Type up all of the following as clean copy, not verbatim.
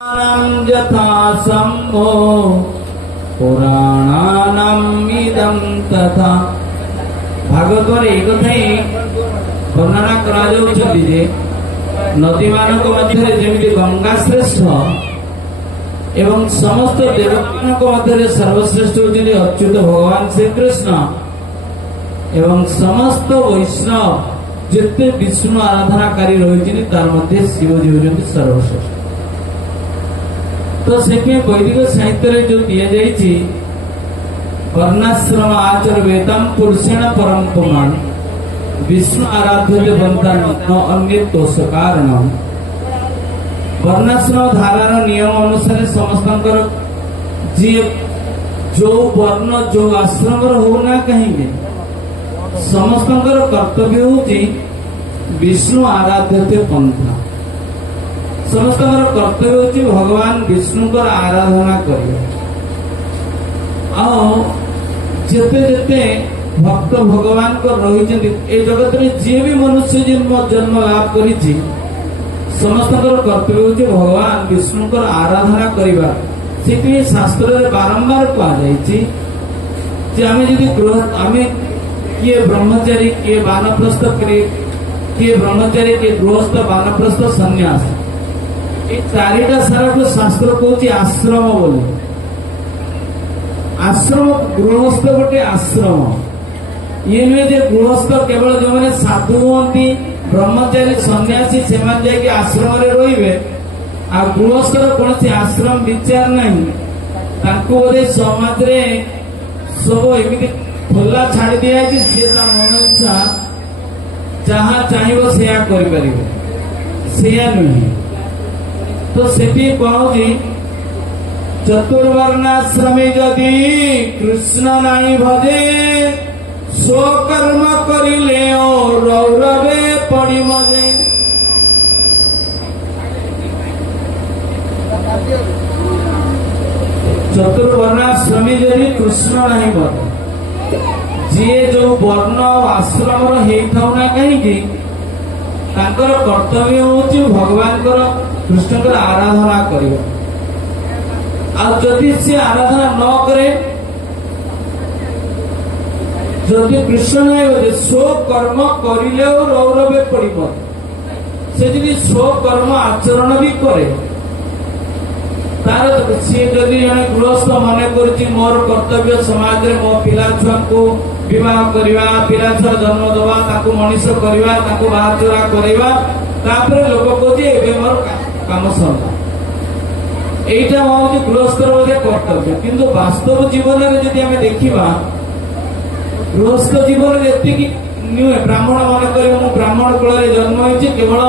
यथा सम्भो पुराणानाम् इदं तथा। भागवत एक वर्णना करा नदी मानक मध्य जमी गंगा श्रेष्ठ एवं समस्त देवतानक मध्य सर्वश्रेष्ठ होती अच्युत भगवान श्री कृष्ण एवं समस्त वैष्णव जिते विष्णु आराधनाकारी रही तार मध्य शिवजी होती सर्वश्रेष्ठ। तो से वैदिक साहित्य जो दिया जाइए वर्णाश्रम आचर वेदम पुरुषेण परम पुमान विष्णु आराध्य बनता अन्य दोष कारण वर्णाश्रम धारार नियम अनुसार समस्त जी जो वर्ण जो आश्रम होना कहीं समस्त कर्तव्य होती विष्णु आराध्य पंथा। समस्त कर्तव्य होती भगवान विष्णु आराधना करिए। जेते जेते भक्त भगवान को रही जगत में जी भी मनुष्य जन्म लाभ कर समस्त कर्तव्य होती भगवान विष्णु आराधना करवा। से शास्त्र बारंबार कहुच्छे किए ब्रह्मचारी किए वानप्रस्थ किए ब्रह्मचारी किए गृहस्थ वानप्रस्थ सन्यास चारिटा सारा को शास्त्र कहूँ आश्रम बोले। आश्रम गृहस्थ गोटे आश्रम ये नुहे गृहस्थ केवल जो मैंने साधु हमें ब्रह्मचारी सन्यासी से आश्रम रे आ गृहस्थ कौन आश्रम विचार नहीं बोधे समाज रे सब एमती खोला छाड़ी दिया सी मन इच्छा जहाँ चाहिए से नुहे। तो सेठी कहूँ चतुर्वर्णाश्रमी जदि कृष्ण नाई भजे स्वकर्म करिले रौरवे पड़ी मजे। चतुर्वर्णाश्रमी जदि कृष्ण नाई भजे जी जो वर्ण आश्रम होना कहीं कर्तव्य होची भगवान कृष्ण आराधना करियो। जदि से आराधना न करे जदि कृष्ण नहीं स्व कर्म करिले रौरवे पड़िब से जदि स्व कर्म आचरण भी करे तार सी जदि जड़े गृहस्थ मन कर मोर कर्तव्य समाज में मो पिला छुआ को विवाह करवा पिला छुआ जन्म दवा मनीष करवा बाहचरा करवा लोक कहे मोर काम सरला यहीटा हूँ गृहस्थर कर्तव्य। किंतु वास्तव जीवन में जब आम देखा गृहस्थ जीवन जी नुहे ब्राह्मण मन कर ब्राह्मण कूल जन्म होती केवल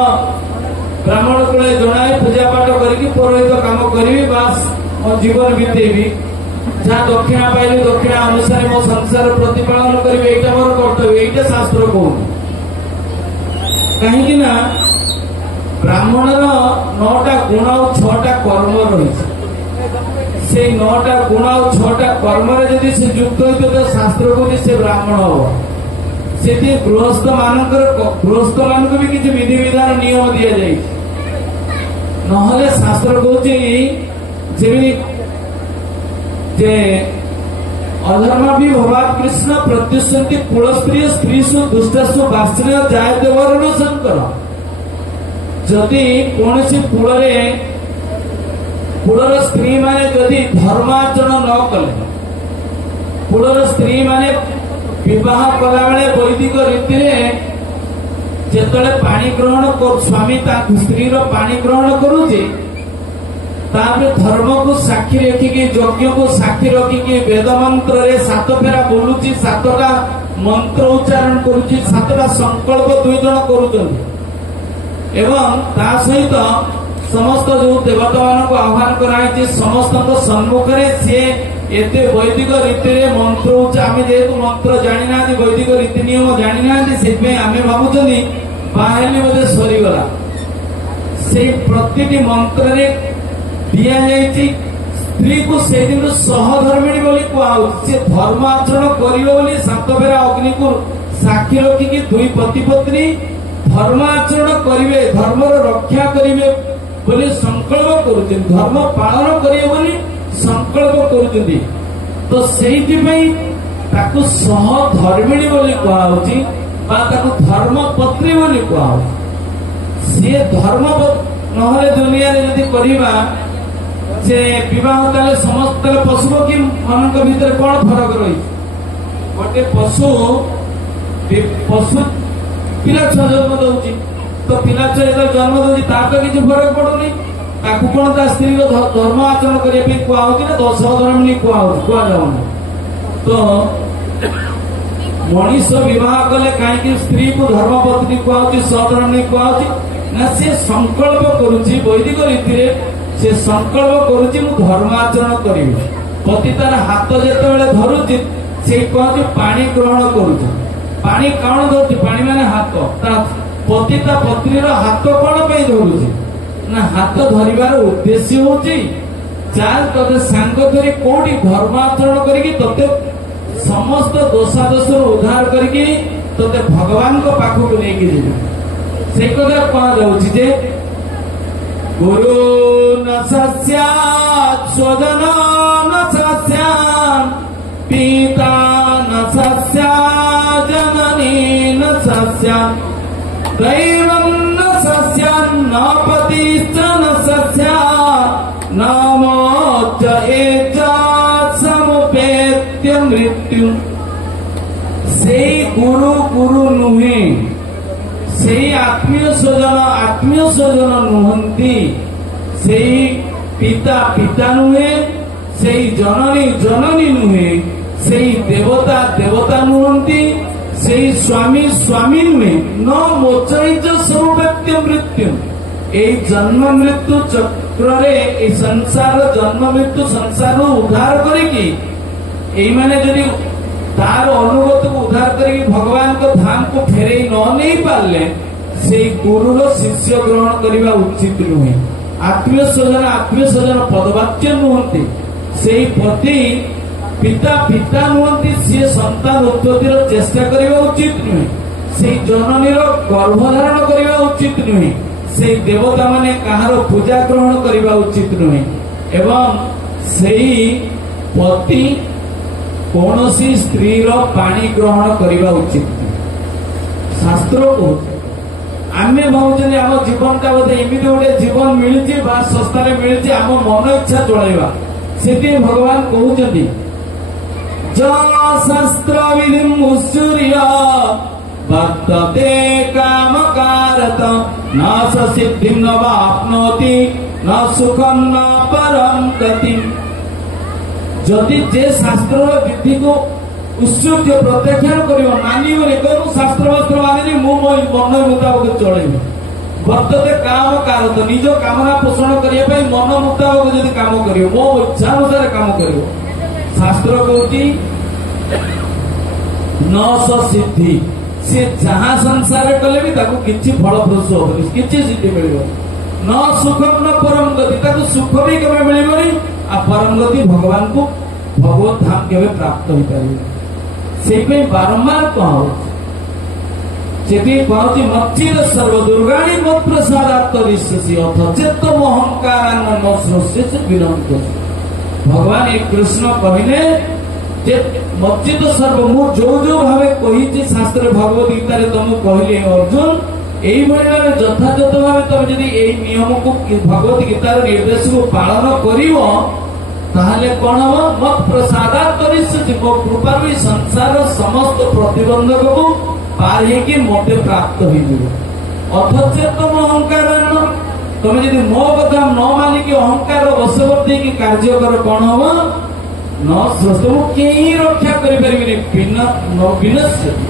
ब्राह्मण कूल जनाए पूजा पाठ करके पुरोहित काम करी बास मो जीवन बीतेबी जहाँ दक्षिणा पाइली दक्षिणा अनुसार मो संसार प्रतिपालन करी यहीटा मोर कर्तव्य यहीटा शास्त्र कहूँ कहीं ब्राह्मणर 9टा गुण और 6टा कर्म रही से 9टा गुण और 6टा कर्म जदि से युक्त हो तो शास्त्र को से ब्राह्मण हम से गृहस्थ मान भी किसी विधि विधान नियम दि जाए शास्त्र कहूँ अधर्म भी भगवान कृष्ण प्रत्युषंति कुलस्त्रीय स्त्रीषु दुष्टस्व वात्सल्य जायते वरुण शंकर। जदि कौन कूलर स्त्री माने जदि धर्माचरण न कले कूलर स्त्री माने विवाह कला बेले वैदिक रीति जिते पानी ग्रहण स्वामी स्त्री पानी ग्रहण करुचे धर्म को साक्षी रखिकी यज्ञ को साक्षी रखिकी वेद मंत्र 7 फेरा बोलुची 7टा मंत्र उच्चारण करुची 7टा संकल्प 2 जन करुचंती एवं ता सहित समस्त जो देवता मान को आह्वान कराई समस्त सम्मुख सी एते वैदिक रीति मंत्र आम जेहेतु मंत्र जानी ना वैदिक रीति नियम जानी ना से भावुं बाहली बोधे सरीगला से प्रति मंत्र दि जाए स्त्री को से दिन सहधर्मिणी बोली कहुच्छे धर्म आचरण कर 7 फेरा अग्नि को साक्षी रखिकी 2 पति पत्नी धर्म आचरण करेंगे धर्म रक्षा करेंगे बोले संकल्प करुछन धर्म पालन करिए बोली संकल्प करुछन तो सेहिति पई ताकू सह धर्मिणी बोली कुआउची बा ताकू धर्म पत्नी बोली कुआउची से धर्म नहले दुनिया रे यदि करिबा से विवाह ताले समस्त पशु की मन भीतर कौन फरक रही गोटे पशु पशु पिला छुआ जन्म दौची तो पिला छुआ जो जन्म दौची तार तो किसी फरक पड़ुनी ताकू कौन ता स्त्री धर्म आचरण करने कुआची ना सहधर्मिणी कुआना तो मनीष विवाह कले कहीं स्त्री को धर्मपत्नी कुआची सहधर्मिणी कुआची ना से संकल्प करुची वैदिक रीति से संकल्प करुची मु धर्माचरण करी पति तार हाथ जिते धरुची से कहती पानी ग्रहण करुच पानी कौन धरुची पानी माने हाथ पति ता पत्नी हाथ कौन पे धरुची ना हाथ धरिबार उद्देश्य होची चाल तोते सांग धरी कोठी धर्माचरण करके तोते समस्त दोषादोष उद्धार करके तोते भगवान को पाखु को लेके जेबे से कथा कहा जाउची जे गुरु न सस्यात् स्वजन न सस्यात् पिता न सस्यात् जननी न सस्यात् दैवं न सस्यात् न पतिश्च न सस्यात् न मोक्ष एतत् समुपेत्य मृत्यु से गुरु नुहे से आत्मीय स्वजन नुहंती से पिता नुहे से जननी नुहे से देवता नुहंती से स्वामी नुहे न मोचैच सर्वव्यक्ति मृत्यु ए जन्म मृत्यु चक्र रे संसार जन्म मृत्यु संसार उद्धार करेगी एई माने जदि तार अनुगत को उद्धार करके भगवान को धाम को फेरे न नहीं पारे से गुरु शिष्य ग्रहण करने उचित नुहे आत्मीय स्वजन पदवाच्य नुहंती से पति पिता नुहंती सी संतान उत्पत्तिर चेष्टा करने उचित नुहे से जननी गर्भधारण करने उचित नुहे से देवता माने कहार पूजा ग्रहण करने उचित नुहे एवं सेही पति कौन सी स्त्री पानी ग्रहण करने उचित शास्त्र को आम भावुँ आम जीवन टा बोधे एमती गोटे जीवन मिली सस्ता मिली आम मन इच्छा चलवा से भगवान कहते शास्त्र विधि उत्सूर्य वर्तते काम कारत न सिद्धि न वाप्नोति न सुखम न परम गति जदि जे शास्त्र विधि को उत्सुक प्रत्याख्यान कर मानी शास्त्र वास्त्र मानी मु मन मुताबक चल वर्तते काम कारत निज कामना पोषण करने मन मुताबक जब काम कर मो इच्छा अनुसार काम कर शास्त्र कहती न सिद्धि सी जहाँ संसार कले भी किसी फलप्रसू हम किसी सिद्धि मिल न सुखम न परम गति सुख भी केवे मिलबनी आ परम गति भगवान को भगवत धाम केवे प्राप्त हो पारे से बारंबार कह मच्चिद सर्व दुर्गाणी मत प्रसादात अथ चेत अहंकार भगवान एक कृष्ण कहले मच्चिद सर्व मु जो भाव कही शास्त्र भगवत गीता तुमको कहले अर्जुन यही भाव यथायथ भाव तुम जदि नियम को भगवत गीतार निर्देश को पालन कर कौन हम मत प्रसादात मो कृपा संसार समस्त प्रतिबंधक को पार मत प्राप्त हो अथच तुम अहंकार तुम जदि मो कथा न मानिक अहंकार वशवर्ती की कार्य कर कौन हम न तुम कहीं रक्षा करें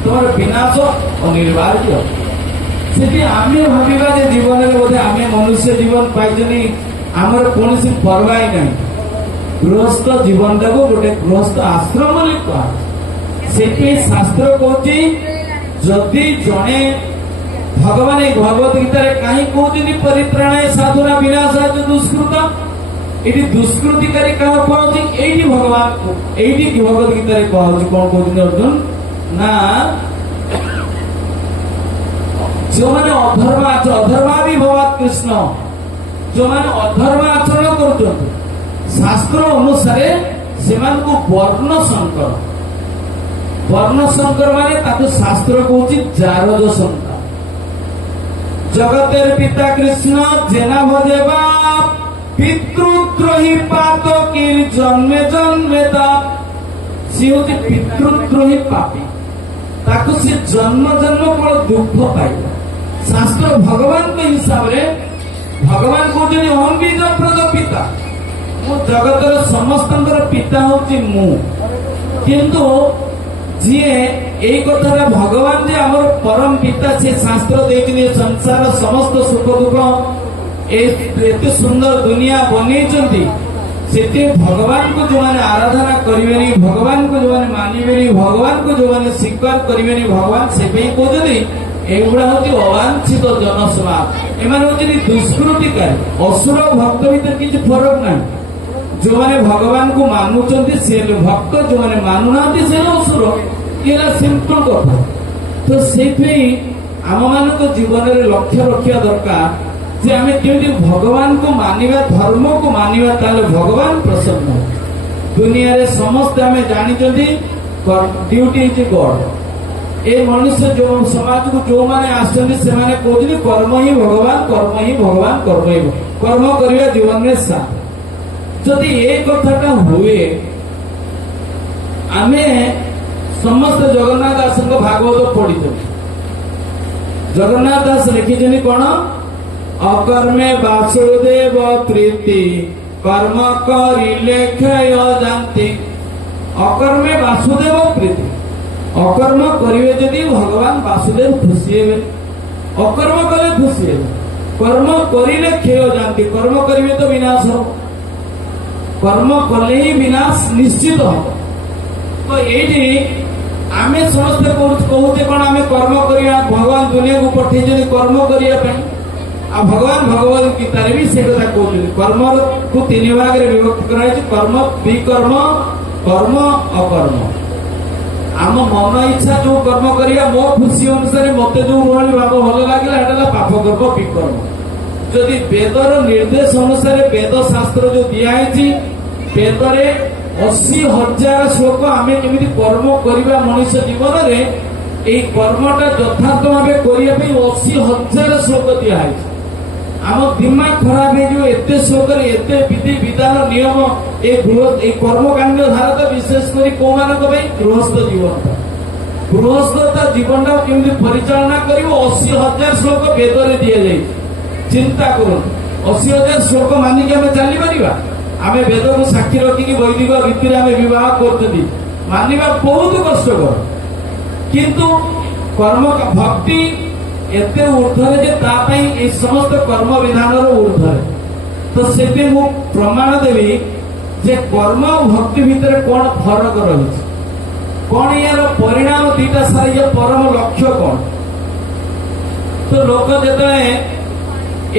तुम विनाश अनिवार्य से आम भावा जीवन में बोधे आम मनुष्य जीवन पाई आमर कौन परवाह ना गृहस्थ जीवन टाक गोटे गृहस्थ आश्रम से शास्त्र कहती जदि जड़े भगवान भगवत गीतार कहीं कहते परित्राणाय साधुना विनाशाय दुष्कृत ये दुष्कृतिकारी क्या कहते ये भगवान को ये भगवत गीतार कहते कौन कहते अर्जुन ना जो मैंने अधर्मा भी भगवान कृष्ण जो माने अधर्म आचरण कर शास्त्र अनुसार से वर्ण संकर माने शास्त्र कहूँ जारज संतान जगतेर पिता कृष्ण जेना भजेबा पितृद्रोही पातकीर जन्मे जन्मे सी हूँ पितृद्रोही पापी ताकू सी जन्म जन्म केवल दुख पाइबा शास्त्र भगवान के हिसाब से भगवान कहते अहम बीज प्रद पिता मु जगतर समस्त पिता हूँ किंतु जी यही कथा भगवान जे आम परम पिता से शास्त्र देते संसार समस्त सुख दुख एत सुंदर दुनिया बनी से भगवान को जो मैंने आराधना करें भगवान को जो मैंने मानवे भगवान को जो मैंने स्वीकार करें भगवान से कहते एगुड़ा हूँ अवांछित जनसमाज एम दुष्कृतिकारी असुर भक्त भीतर किसी फरक ना जो मैंने भगवान को मानुंट सी भक्त जो मैंने मानुना से असुर ये सिंपल कथा तो से आम मान जीवन में लक्ष्य रखा दरकार जे आम केमी भगवान को मानिबा धर्म को मानिबा ताले भगवान प्रसन्न दुनिया रे समस्त आम जानी ड्यूटी इज गॉड ए मनुष्य जो समाज को जो माने आसते से माने कहते कर्म ही भगवान कर्म ही भगवान कर्म करवा जीवन में सा जदि ये कथाटा हुए आमे समस्त जगन्नाथ दास भागवत पढ़ी जगन्नाथ दास लिखिछन कौन अकर्मे वासुदेव प्रीति कर्म करिले क्षय जानती अकर्मे वासुदेव प्रीति अकर्म करिवे जदि भगवान वासुदेव खुशी हेबे अकर्म कले खुशी हेबे कर्म करिले क्षय जानती कर्म करिवे तो विनाश हो कर्म कले ही विनाश निश्चित हो तो ये आमे समस्ते कहते कौन आमे कर्म करिया भगवान दुनिया को पठे कर्म करने आ भगवान भगवत गीता भी से कथा कहते कर्म को तीन भाग में विभक्त कराई कर्म विकर्म कर्म अकर्म आम मन इच्छा जो कर्म करिया मो खुशी अनुसार मत जो भाव भल लगे पाप कर्म विकर्म जदि वेदर निर्देश अनुसार वेद शास्त्र जो दिखाई वेदरे 80,000 श्लोक आम केमी कर्म करवा मनुष्य जीवन में यही कर्मटा यथार्थ भाव करने 80,000 श्लोक दिखाई आम दिमाग खराब हो एत श्लोक एत विधि विधान नियम ये कर्मकांड धारा तो विशेषकर कौ मान गृहस्थ जीवन गृहस्थ जीवन टाइम केमी परिचालना कर 80,000 श्लोक वेदरे दि जाए चिंता करूँ 80,000 श्लोक मानिक आम चली आम वेद को साक्षी रखिक वैदिक रीति आम बह कर मानवा बहुत कष्टकर किंतु कर्म भक्ति एते ऊर्धरे जे तापाई ए समस्त कर्म विधान ऊर्धरे तो से प्रमाण देवी जे कर्म भक्ति भितर कौन फरक रही कौन यार परिणाम दीटा सारी परम लक्ष्य कौन तो लोक जो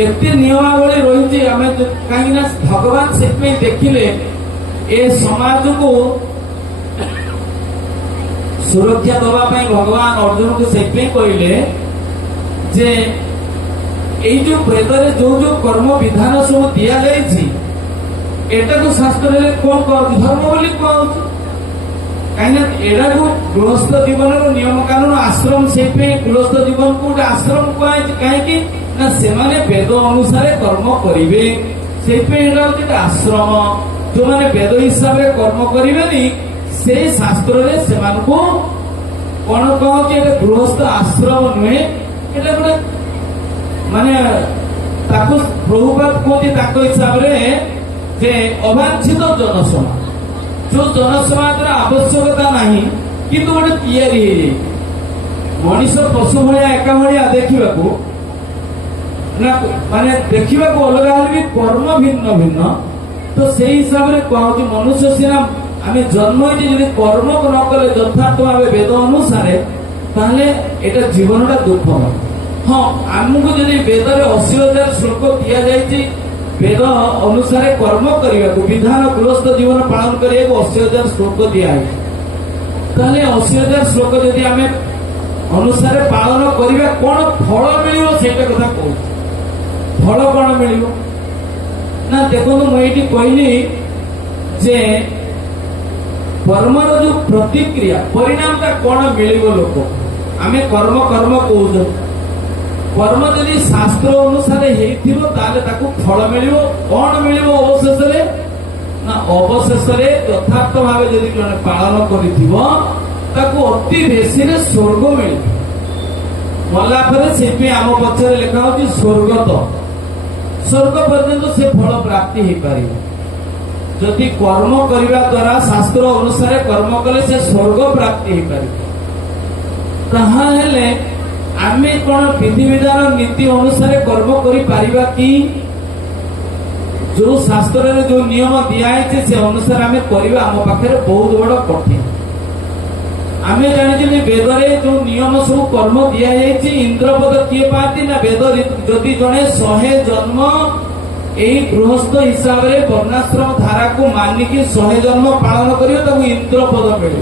एते नियमावली रही आम कहीं भगवान से देखिले ए समाज को सुरक्षा दवाई भगवान अर्जुन को से कहले जे ये जो वेदरे जो जो कर्म विधान सब दि जाए को शास्त्र कौन कह धर्म बोली कह कहीं एटा को गृहस्थ जीवन नियम कानून आश्रम से गृहस्थ जीवन को गोटे आश्रम कह कहीं से वेद अनुसार कर्म करेंगे से आश्रम जो मैंने वेद हिसाब से कर्म करें से शास्त्र से कौन कह गृहस्थ आश्रम नुहे एटा गोटे माने प्रभुपाद कहते हिसाब से अवांछित जनसमाज जो जनसमाज आवश्यकता नहीं किंतु गोटे तैयारी मनीष पशु भाया एका भाया देखा ना माने देखा अलग भी कर्म भिन्न भिन्न तो से हिसाब से कहूँ मनुष्य सीना आम जन्म कर्म को न कले यथार्थ भाव वेद अनुसार ताहले एटा जीवनटा दुःखमय हाँ आमको जब वेदरे 80,000 श्लोक दि जाए वेद अनुसार कर्म करने को विधान गृहस्थ जीवन पालन करने को 80,000 श्लोक दिखाई 80,000 श्लोक जदि आम अनुसार पालन करवा कौन फल मिल कथा कहूँ फल कौन मिल ना देखो मुझे कहली जे कर्मर जो प्रतिक्रिया परिणाम टा कौन मिल लोक आम कर्म कर्म कौन कर्म जदि शास्त्र अनुसार फल मिल कौन मिल अवशेष ना अवशेष यथार्थ भाव जदि जन पालन कर अति बेसी स्वर्ग मिल मला से आम पक्षर लिखा हो स्वर्ग तो स्वर्ग पर्यंत से फल प्राप्ति हो पार जदि कर्म करने द्वारा शास्त्र अनुसार कर्म कले से स्वर्ग प्राप्ति हो पार आम कौन विधि विधान नीति अनुसार कर्म करिपरिबा कि जो शास्त्र रे जो नियम दिखाई से अनुसार आम करवा आम पाखे बहुत बड़ कठिन आम जानी वेद जो नियम सब कर्म दिखाई इंद्रपद किए पाती ना वेद जदि जड़े 100 जन्म यही गृहस्थ हिसाब से वर्णाश्रम धारा को मानिकी 100 जन्म पालन कर इंद्रपद मिल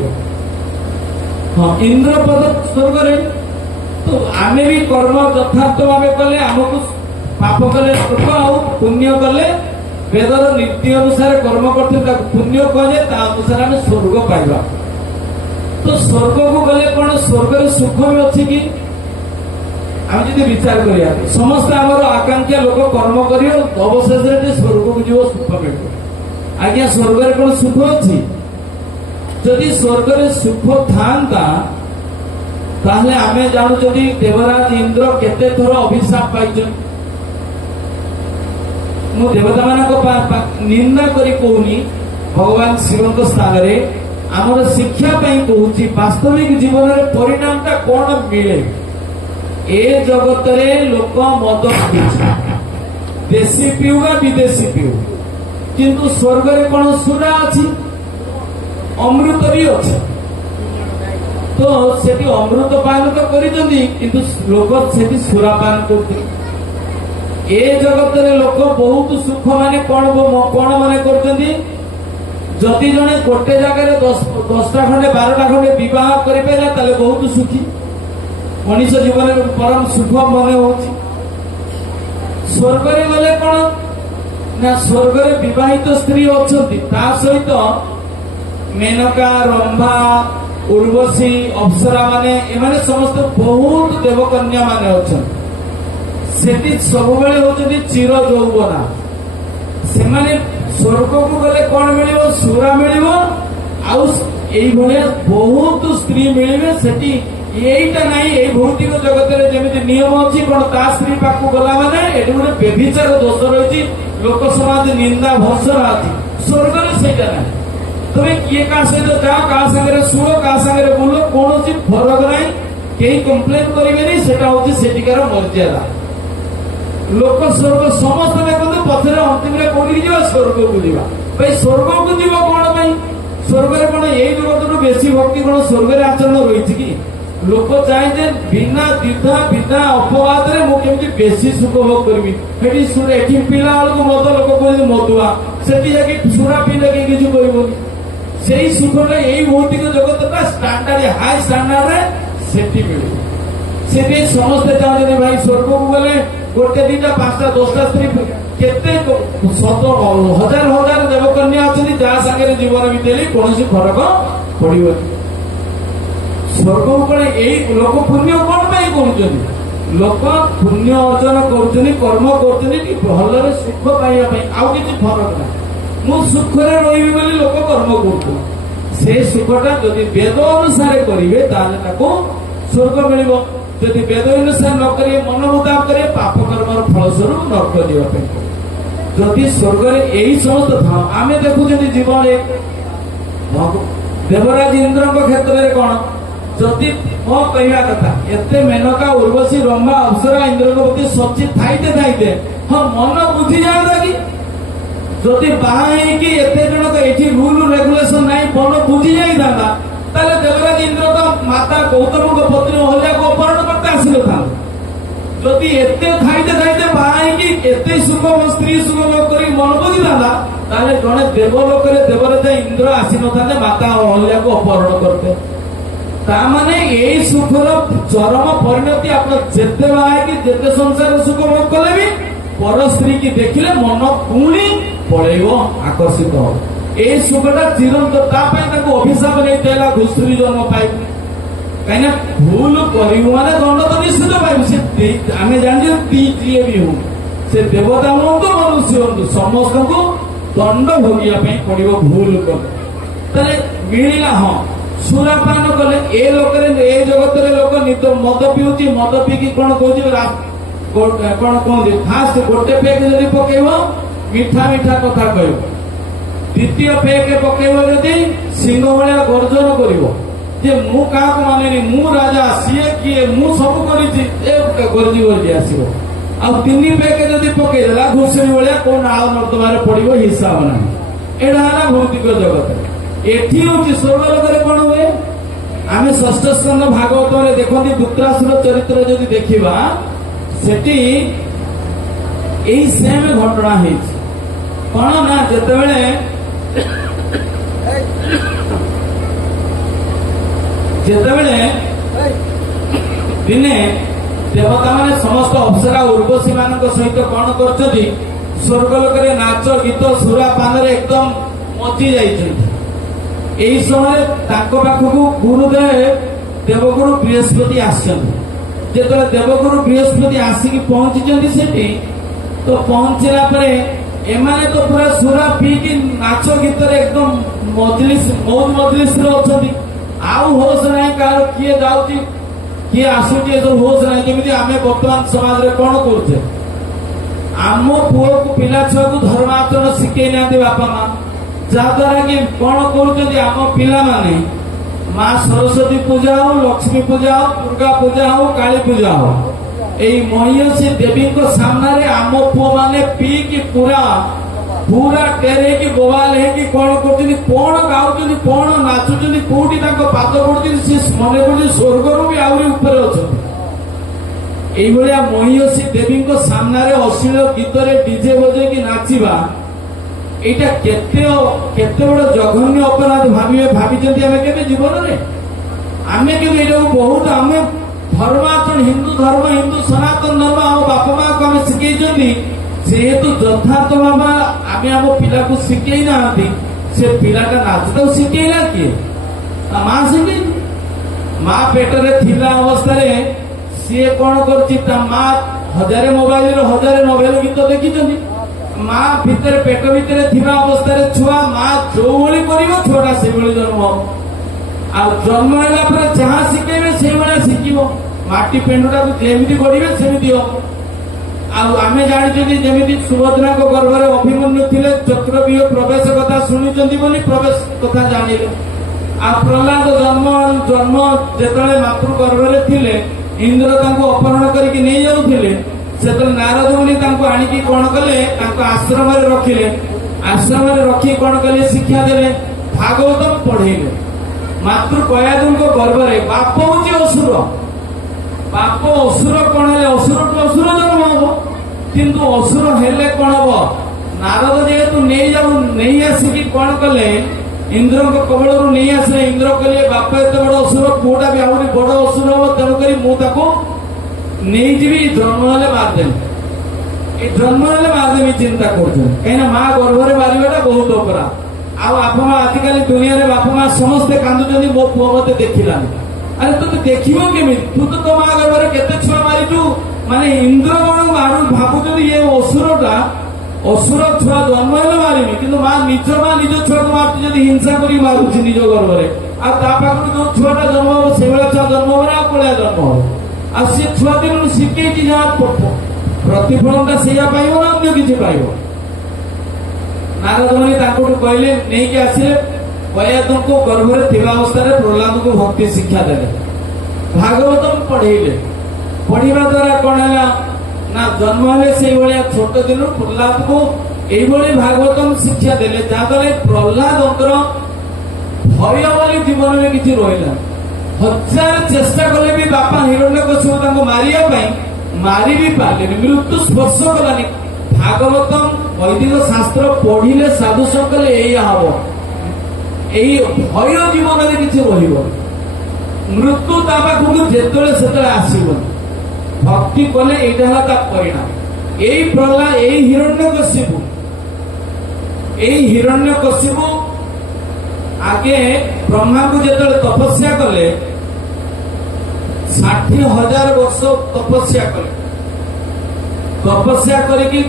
हाँ इंद्रपद स्वर्ग तो आम भी कर्म यथार्थ भाव कले आमको पाप कले स्वर्ग आउ पुण्य कले वेदर नीति अनुसार कर्म करते पुण्य कहे अनुसार आम स्वर्ग पाइबा तो स्वर्ग को गले कौन स्वर्ग सुख भी अच्छी कि आम जी विचार करिया समस्त आमर आकांक्षा लोक कर्म कर अवशेष स्वर्ग को जीव सुख मिल आज्ञा स्वर्ग कौन सुख अच्छी जदि स्वर्ग सुख था ताहले आमे जानू जदि देवराज इंद्र केते थर अभिशाप पाई मु देवता मान निंदा करी कहूनी भगवान शिव स्थान रे आमर शिक्षा कहूँ वास्तविक जीवन रे परिणाम टा कौन मिले ए जगत रे लोक मद देशी पीऊ विदेशी पीऊ किंतु स्वर्ग रे कौन सुरा अच्छी अमृत भी अच्छी तो सेठी अमृत पान तो कर लोक से सुरापान कर जगत रे लोक बहुत सुख माने कौन कौन माने करजंदी जदि जने गोटे जगह 10टा खंडे 12टा खंडे विवाह करेला ताले बहुत सुखी मनीष जीवन परम सुख मन हो स्वर्ग रे गले कौन ना स्वर्ग रे विवाहित स्त्री अच्छा सहित मेनका रंभा उर्वशी अप्सरा माने एमाने समस्त बहुत देवकन्या माने अच्छा सब होती चिर यौवना से स्वर्ग को गले कौन मिल सुरा मिल बहुत स्त्री मिले से यहीटा नाई ये भौतिक जगत में जमी नियम अच्छी कौन ता स्त्री पाक गला माने ये गोटे व्यभिचार दोष रही लोक समाज निंदा भर्सना अच्छी स्वर्ग से ना तुम किए का सहित जाओ क्या सागर शुभ क्या सागर बोलो कौन फरक ना कहीं कम्प्लेन करेंगे से सेठिकार मर्यादा लोक स्वर्ग समस्त देखते पथर अंतिम कौटी जा स्वर्ग को जा भाई स्वर्ग को जीव कौन स्वर्ग कौन यही जगत बेसी भक्ति कौन स्वर्ग आचरण रही कि लोक चाहे बिना द्विधा बिना अपवाद मुझे बेसी सुख भोग करी पिला बेलू मद लोक कहते मदुआ से सुरा पीले किसी कर से सुखटा यही भौतिक जगत स्टांडार्ड हाई स्टांडार्ड से मिले से समस्ते चाहते भाई स्वर्ग को गले गोटे 2टा 5टा 10टा स्त्री केते हजार हजार देवकन्या अच्छी जहाँ सागर जीवन बीतेली कौन फरक पड़े स्वर्ग को कौन यही लोक पुण्य कौन कर लोक पुण्य अर्जन कर्म कर भल सुख पाइबा आउ कि फरक ना मु सुख रही लोक कर्म कर सुखटा जदि वेद अनुसार करेंगे स्वर्ग मिल जदि वेद अनुसार न करेंगे मन मुताब करेंगे पाप कर्म फलस्वरूप नरक जावाई जदि स्वर्ग यही समस्त था आम देखुं जीवन देवराज इंद्र क्षेत्र में कौन जदि मो कहवा कथा एते मेनका उर्वशी रंभा अप्सरा इंद्र प्रति सची थाइते हाँ मन बुझी जाता कि जदि बाहर जन ये रूल रेगुलेशन ना मन बुझी जाता देवराज इंद्र तो माता गौतम पत्नी अहल्या को अपहरण करते आसिल था जदि एते थाइते बाहर एत सुख स्त्री सुख कर मन बुझी था जड़े देवलोक देवराजा इंद्र आसी न माता अहल्या को अपहरण करते ताने यही सुखर चरम परिणति आप जिते बाहर जिते संसार सुख भोग कले भी पर स्त्री की देखिले मन पुणी पलैब आकर्षित हो ए सुखटा चिरंतन अभिशाप नहीं घुषुरी जन्म पाइब कहीं भूल करू माने दंड तो निश्चित पाइब आम जाने जी भी हूँ से देवता हूँ तो मनुष्य हूँ समस्त को दंड भोगिया पड़ो भूल कर मिलला हाँ सुरापान कले ए लोक ए जगत लोक निद मद पीऊँ मद पीकी कौन कौन कहते फास्ट गोटे पेक जब पकेब मीठा मीठा कथा कह द्वितीय पेक पकेब जदि सिंह भाया गर्जन कर माने मु राजा सीए किए मु सब गरजी गरजी आसो आ तीन पेक जदि पकईदेला घुषुरी भाया कौन नाल नर्दमार पड़ो हिसाब ना एटा भौतिक जगत एठी हूँ स्वर्गलोक कौन हुए आम षष्ठ स्कंद भागवत में देखते दुत्रासुर चरित्र जदि देखा सेठी यही सेम घटना कौन ना जितेबले जितेबले दिने देवता माने समस्त अप्सरा उर्वशी मान सहित कौन कर स्वर्गलोक नाच गीत सुरा पान एकदम मची जाइछन्ति एही समय पाखक गुरुदेव देवगुरु बृहस्पति आसछन्ति जो देवगुरु बृहस्पति आसिक पहुंची सेठी तो पहुंचला परे एमाने तो पूरा सुरा पीकी नाच गीत एकदम मजलिस मौज मजलिस अच्छी आउ होश ना कार किए जाऊँगी किए आसुची सब होश ना जमी आम बर्तमान समाज रे कौन करुचे आम पुओ को पिला छुआ को धर्माचरण शिखई ना बापा माँ जहाद्वारा कि कौन कर आम पिला माने माँ सरस्वती पूजा हो लक्ष्मी पूजा हो दुर्गा पूजा हो काली पूजा हो यही महिषी देवी को सामने आम पुओ मैंने पी की पूरा पूरा टेरे की बोवाल है कि कौन कर कौन गाँव कौन नाचुं कौटी पाद पड़ती मन कर स्वर्ग भी आहरी ऊपर अच्छा ये महिषी देवी को सामने अश्लील गीत डीजे बजे कि नाचवा एटा केते बड़ जघन्य अपराध भावी आम जीवन में आम के बहुत आम धर्माचरण हिंदू धर्म हिंदू सनातन धर्म आम बापा माँ को आम शिखई जेहेतु यथार्थ भाव आम आम पिला को शिखई ना से पिलाटा नाचता शिखेला किए माँ शिखे माँ पेटरे थिला अवस्था सी कौन कर माँ हजारे मोबाइल हजारे नोवेल गीत देखी माँ भितर पेट भितर थिबा अवस्था छुआ माँ जो भली कर छुआटा से जन्म आ जन्म है जहाँ शिखेबे से शिखब माटी पेंडुटा जमी गढ़े सेमती हम आम जानी जमी सुभद्रा गर्भ में अभिमन्यु थे चक्रव्यूह प्रवेश कथा शुणी प्रवेश कथा जानिले आ प्रहलाद जन्म जन्म जिते मातृगर्भ में थे इंद्र अपहरण करके नहीं जाऊे से नारद मुनि आणिकी कौन कले आश्रम रखिले आश्रम रखी कौन कले शिक्षा देले भागवतम पढ़ेले मातृ कयादु गर्भ में बाप हूँ असुर बाप असुर कौन है असुर टू असुर जन्म हम किंतु असुर हेले कौन हम नारद जेहेतु नहीं आसिकी कौन कले इंद्र कबल नहीं आसे इंद्र कहे बाप एत बड़ असुर पुटा भी आहरी बड़ असुर हम तेणुक मुझे नहीं जी जन्म हेले मारदेवी जन्म हेले मारदेवी चिंता कर माँ गर्भ में मारवाटा बहुत अपराध आप आजिकल दुनिया में बापा माँ समस्ते कांदुंट मो पुओ मत देखलानी अरे तुम देख केमी तू तो माँ गर्भ में केते छुआ मारिचु माने इंद्र कौन मारू भावुं ये असुरटा असुर छुआ जन्म हेले मारिमी कि माँ निज छुआ को मार्च हिंसा कर मारुची निज गर्भ में आखर जो छुआटा जन्म हम से छुआ जन्म हो कलिया जन्म हो आ सी छुआ दिन शिखई जहाँ प्रतिफलनटा से पाइब ना अन्य किसी पाइब नारद मुनि कहले नहीं कि आसिले कयादु को गर्भ में थिबा अवस्था प्रहलाद को भक्ति शिक्षा देले भागवतम पढ़ेले पढ़ा द्वारा कौन है ना जन्म हेले से छोट दिन प्रहलाद को यही भागवतम शिक्षा देले जहाद्वारा प्रहलाद भय वाली जीवन में किसी रहा हजार चेष्टा कले भी बापा हिरण्यकश्यप मारिया मारी भी पारे मृत्यु स्पर्श कलानी भागवतम वैदिक शास्त्र पढ़िले साधु सकले हम यही भय जीवन में किसी मृत्यु पाखक जिते से आसब भक्ति कले यहाँ परिणाम এই প্রহ্লাদ এই হিরণ্যকশিপু আগে ব্রহ্মাଙ୍କୁ ଯେତେବେଳେ ତପସ୍ୟା କଲେ 60,000 ବର୍ଷ ତପସ୍ୟା କଲେ। ତପସ୍ୟା କରିକି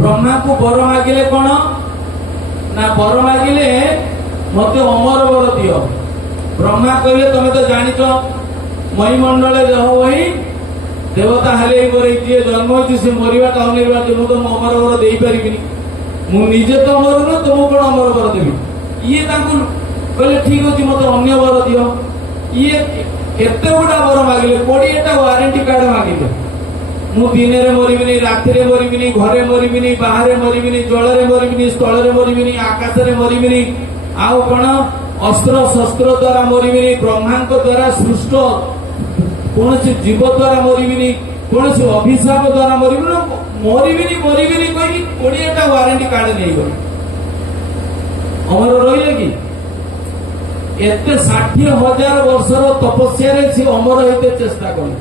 ବ୍ରହ୍ମାଙ୍କୁ ବର ମାଗିଲେ କଣ ନା ବର ମାଗିଲେ ମତେ ଅମର ବର ଦିଅ। ବ୍ରହ୍ମା କହିଲେ ତମେ ତ ଜାଣିଛ ମହିମଣ୍ଡଳରେ ରହ ଭାଇ ଦେବତା ହେଲେ ଏଇ ଯିଏ ଜନ୍ମ ହେଇଛି ସେ ମରିବାଟା ଅନିର୍ବାଚ। ମୁଁ ତ ଅମର ବର ଦେଇପାରିବିନି, ମୁଁ ନିଜେ ତ ଅମର ନୁହେଁ, ତମକୁ କଣ ଅମର ବର ଦେବି। ଇଏ ତାଙ୍କୁ କହିଲେ ଠିକ ଅଛି ମତେ ଅନ୍ୟ ବର ଦିଅ। ଇଏ କେତେ ଗୁଡା ବର ମାଗିଲେ, 20ଟା ୱାରେଣ୍ଟି କାର୍ଡ ମାଗିଲେ। ମୁଁ ଦିନରେ ମରିବିନି, ରାତିରେ ମରିବିନି, ଘରେ ମରିବିନି, ବାହାରେ ମରିବିନି, ଜଳରେ ମରିବିନି, ସ୍ଥଳରେ ମରିବିନି, ଆକାଶରେ ମରିବିନି, ଆଉ କଣ ଅସ୍ତ୍ର ଶସ୍ତ୍ର ଦ୍ଵାରା ମରିବିନି, ବ୍ରହ୍ମାଙ୍କ ଦ୍ଵାରା ସୃଷ୍ଟ କୌଣସି ଜୀବ ଦ୍ଵାରା ମରିବିନି, କୌଣସି ଅଭିଶାପ ଦ୍ଵାରା ମରିବିନି କହିକି 20ଟା ୱାରେଣ୍ଟି କାର୍ଡ ନେଇଗଲେ। ଅମର ରହିଲେ କି? ଏତେ 60,000 ବର୍ଷର ତପସ୍ୟାରେ ସେ ଅମର ହେତେ ଚେଷ୍ଟା କଲେ।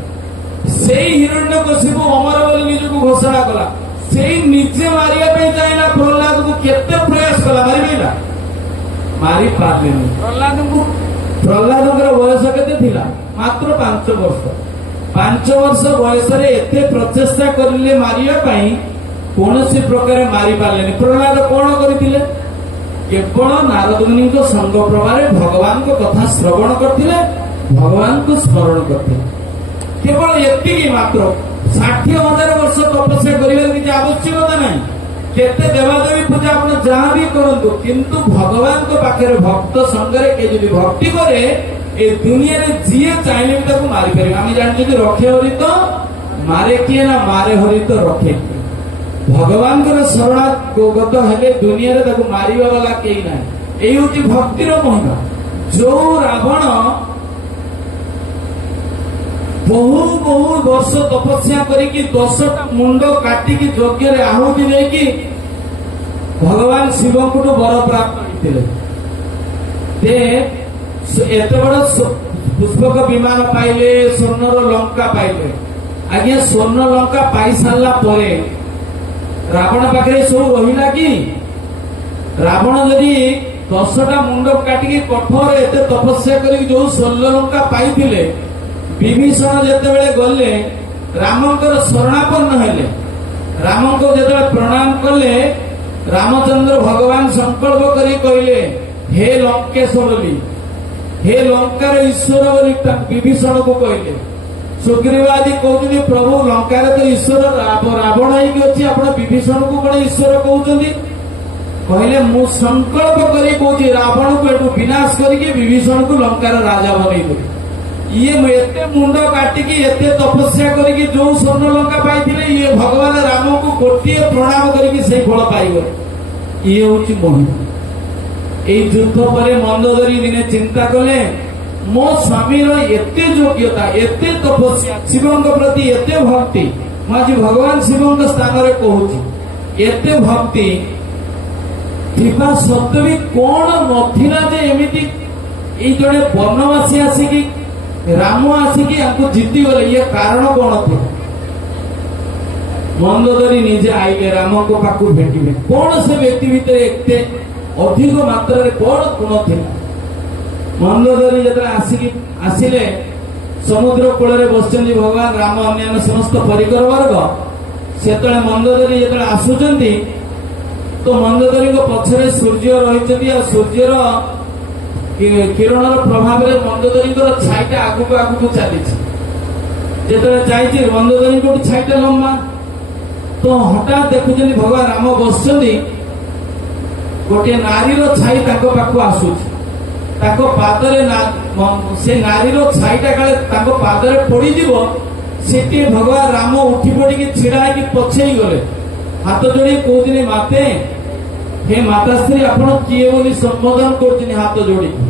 ସେଇ ହିରଣ୍ୟକଶିପୁ ଅମର ବୋଲି ନିଜକୁ ଘୋଷଣା କଲା। ସେଇ ନିଜେ ମାରିବା ପାଇଁ ଚାହିଁଲା ପ୍ରହ୍ଲାଦକୁ, କେତେ ପ୍ରୟାସ କଲା, ମାରିପାରିଲା? ମାରି ପାରିଲେନି। ପ୍ରହ୍ଲାଦଙ୍କର ବୟସ କେତେ ଥିଲା? ମାତ୍ର 5 ବର୍ଷ। 5 ବର୍ଷ ବୟସରେ ଏତେ ପ୍ରଚେଷ୍ଟା କରିଲେ ମାରିବା ପାଇଁ, କୌଣସି ପ୍ରକାର ମାରି ପାରିଲେନି। ପ୍ରହ୍ଲାଦ କଣ କରିଥିଲେ? କେବଳ ନାରଦମୁନିଙ୍କ ସଙ୍ଗ ପ୍ରଭାବରେ ଭଗବାନଙ୍କ କଥା ଶ୍ରବଣ କରିଥିଲେ, ଭଗବାନଙ୍କୁ ସ୍ମରଣ କରିଥିଲେ। କେବଳ ଏତିକି ମାତ୍ର। 60,000 ବର୍ଷ ତପସ୍ୟା କରିବାର କିଛି ଆବଶ୍ୟକତା ନାହିଁ। କେତେ ଦେବାଦେବୀ ପୂଜା ଆପଣ ଯାହା ବି କରନ୍ତୁ, କିନ୍ତୁ ଭଗବାନଙ୍କ ପାଖରେ ଭକ୍ତ ସଙ୍ଗରେ କିଏ ଯଦି ଭକ୍ତି କରେ, ଏ ଦୁନିଆରେ ଯିଏ ଚାହିଁଲେ ବି ତାକୁ ମାରିପାରିବେ। ଆମେ ଜାଣିଛନ୍ତି ରକ୍ଷେ ହରିତ ମାରେ କିଏ ନା ମାରେ ହରିତ ରକ୍ଷେ କିଏ। ଭଗବାନଙ୍କର ଶରଣାଗତ ହେଲେ ଦୁନିଆରେ ତାକୁ ମାରିବା ବାଲା କେହି ନାହିଁ। ଏଇ ହଉଛି ଭକ୍ତିର ମହିମା। ଯୋଉ ରାବଣ ବହୁ ବର୍ଷ ତପସ୍ୟା କରିକି 10ଟା ମୁଣ୍ଡ କାଟିକି ଯଜ୍ଞରେ ଆହୁତି ଦେଇକି ଭଗବାନ ଶିବଙ୍କଠୁ ବର ପ୍ରାପ୍ତ ହୋଇଥିଲେ। ଏତେ ବଡ ପୁଷ୍ପକ ବିମାନ ପାଇଲେ, ସ୍ୱର୍ଣ୍ଣର ଲଙ୍କା ପାଇଲେ। ଆଜ୍ଞା, ସ୍ୱର୍ଣ୍ଣ ଲଙ୍କା ପାଇ ସାରିଲା ପରେ ରାବଣ ପାଖରେ ସବୁ ରହିଲା କି? ରାବଣ ଯଦି 10ଟା ମୁଣ୍ଡ କାଟିକି କଠୋର ଏତେ ତପସ୍ୟା କରିକି ଯୋଉ ସ୍ୱର୍ଣ୍ଣ ଲଙ୍କା ପାଇଥିଲେ, ବିଭୀଷଣ ଯେତେବେଳେ ଗଲେ ରାମଙ୍କର ଶରଣାପନ୍ନ ହେଲେ, ରାମଙ୍କୁ ଯେତେବେଳେ ପ୍ରଣାମ କଲେ, ରାମଚନ୍ଦ୍ର ଭଗବାନ ସଂକଳ୍ପ କରି କହିଲେ ହେ ଲଙ୍କେଶ ବୋଲି, ହେ ଲଙ୍କାର ଈଶ୍ୱର ବୋଲି ବିଭୀଷଣକୁ କହିଲେ। ସୁଗ୍ରୀବ ଆଦି କହୁଛନ୍ତି ପ୍ରଭୁ ଲଙ୍କାରେ ତ ଈଶ୍ୱର ରାବଣ ହେଇକି ଅଛି, ଆପଣ ବିଭୀଷଣକୁ କଣ ଈଶ୍ୱର କହୁଛନ୍ତି? କହିଲେ ମୁଁ ସଂକଳ୍ପ କରି କହୁଛି ରାବଣକୁ ଏଠୁ ବିନାଶ କରିକି ବିଭୀଷଣକୁ ଲଙ୍କାର ରାଜା ବନେଇଦେବି। ଇଏ ଏତେ ମୁଣ୍ଡ କାଟିକି ଏତେ ତପସ୍ୟା କରିକି ଯୋଉ ସ୍ୱର୍ଣ୍ଣ ଲଙ୍କା ପାଇଥିଲେ, ଇଏ ଭଗବାନ ରାମଙ୍କୁ ଗୋଟିଏ ପ୍ରଣାମ କରିକି ସେଇ ଫଳ ପାଇଗଲେ। ଇଏ ହଉଛି ମହିମା। ଏଇ ଯୁଦ୍ଧ ପରେ ମନ୍ଦୋଦରୀ ଦିନେ ଚିନ୍ତା କଲେ, ମୋ ସ୍ୱାମୀର ଏତେ ଯୋଗ୍ୟତା, ଏତେ ତପସ୍ୟା, ଶିବଙ୍କ ପ୍ରତି ଏତେ ଭକ୍ତି, ମୁଁ ଆଜି ଭଗବାନ ଶିବଙ୍କ ସ୍ଥାନରେ କହୁଛି, ଏତେ ଭକ୍ତି ଥିବା ସତ୍ତ୍ୱେ ବି କଣ ନଥିଲା ଯେ ଏମିତି ଏଇ ଜଣେ ବନବାସୀ ଆସିକି, ରାମ ଆସିକି ଆଙ୍କୁ ଜିତିଗଲେ, ଇଏ କାରଣ କଣ ଥିଲା? ମନ୍ଦୋଦରୀ ନିଜେ ଆଇଲେ ରାମଙ୍କ ପାଖକୁ ଭେଟିବେ। କଣ ସେ ବ୍ୟକ୍ତି ଭିତରେ ଏତେ ଅଧିକ ମାତ୍ରାରେ କଣ ଗୁଣ ଥିଲା? ମନ୍ଦୋଦରୀ ଯେତେବେଳେ ଆସିଲେ, ସମୁଦ୍ର କୂଳରେ ବସିଛନ୍ତି ଭଗବାନ ରାମ, ଅନ୍ୟାନ୍ୟ ସମସ୍ତ ପରିକର ବର୍ଗ। ସେତେବେଳେ ମନ୍ଦୋଦରୀ ଯେତେବେଳେ ଆସୁଛନ୍ତି, ତ ମନ୍ଦୋଦରୀଙ୍କ ପଛରେ ସୂର୍ଯ୍ୟ ରହିଛନ୍ତି, ଆଉ ସୂର୍ଯ୍ୟର କିରଣର ପ୍ରଭାବରେ ମନ୍ଦୋଦରୀଙ୍କର ଛାଇଟା ଆଗକୁ ଆଗକୁ ଚାଲିଛି। ଯେତେବେଳେ ଯାଇଛି ମନ୍ଦୋଦରୀଙ୍କ ଛାଇଟା ଲମ୍ବା, ତ ହଠାତ୍ ଦେଖୁଛନ୍ତି ଭଗବାନ ରାମ ବସିଛନ୍ତି, ଗୋଟିଏ ନାରୀର ଛାଇ ତାଙ୍କ ପାଖକୁ ଆସୁଛି। ତାଙ୍କ ପାଦରେ ସେ ନାରୀର ଛାଇଟା କାଳେ ତାଙ୍କ ପାଦରେ ପଡିଯିବ, ସେଠି ଭଗବାନ ରାମ ଉଠି ପଡିକି ଛିଡା ହେଇକି ପଛେଇ ଗଲେ। ହାତ ଯୋଡି କହୁଛନ୍ତି ମାତେ, ହେ ମାତାଶ୍ରୀ ଆପଣ କିଏ ବୋଲି ସମ୍ବୋଧନ କରୁଛନ୍ତି ହାତ ଯୋଡିକି।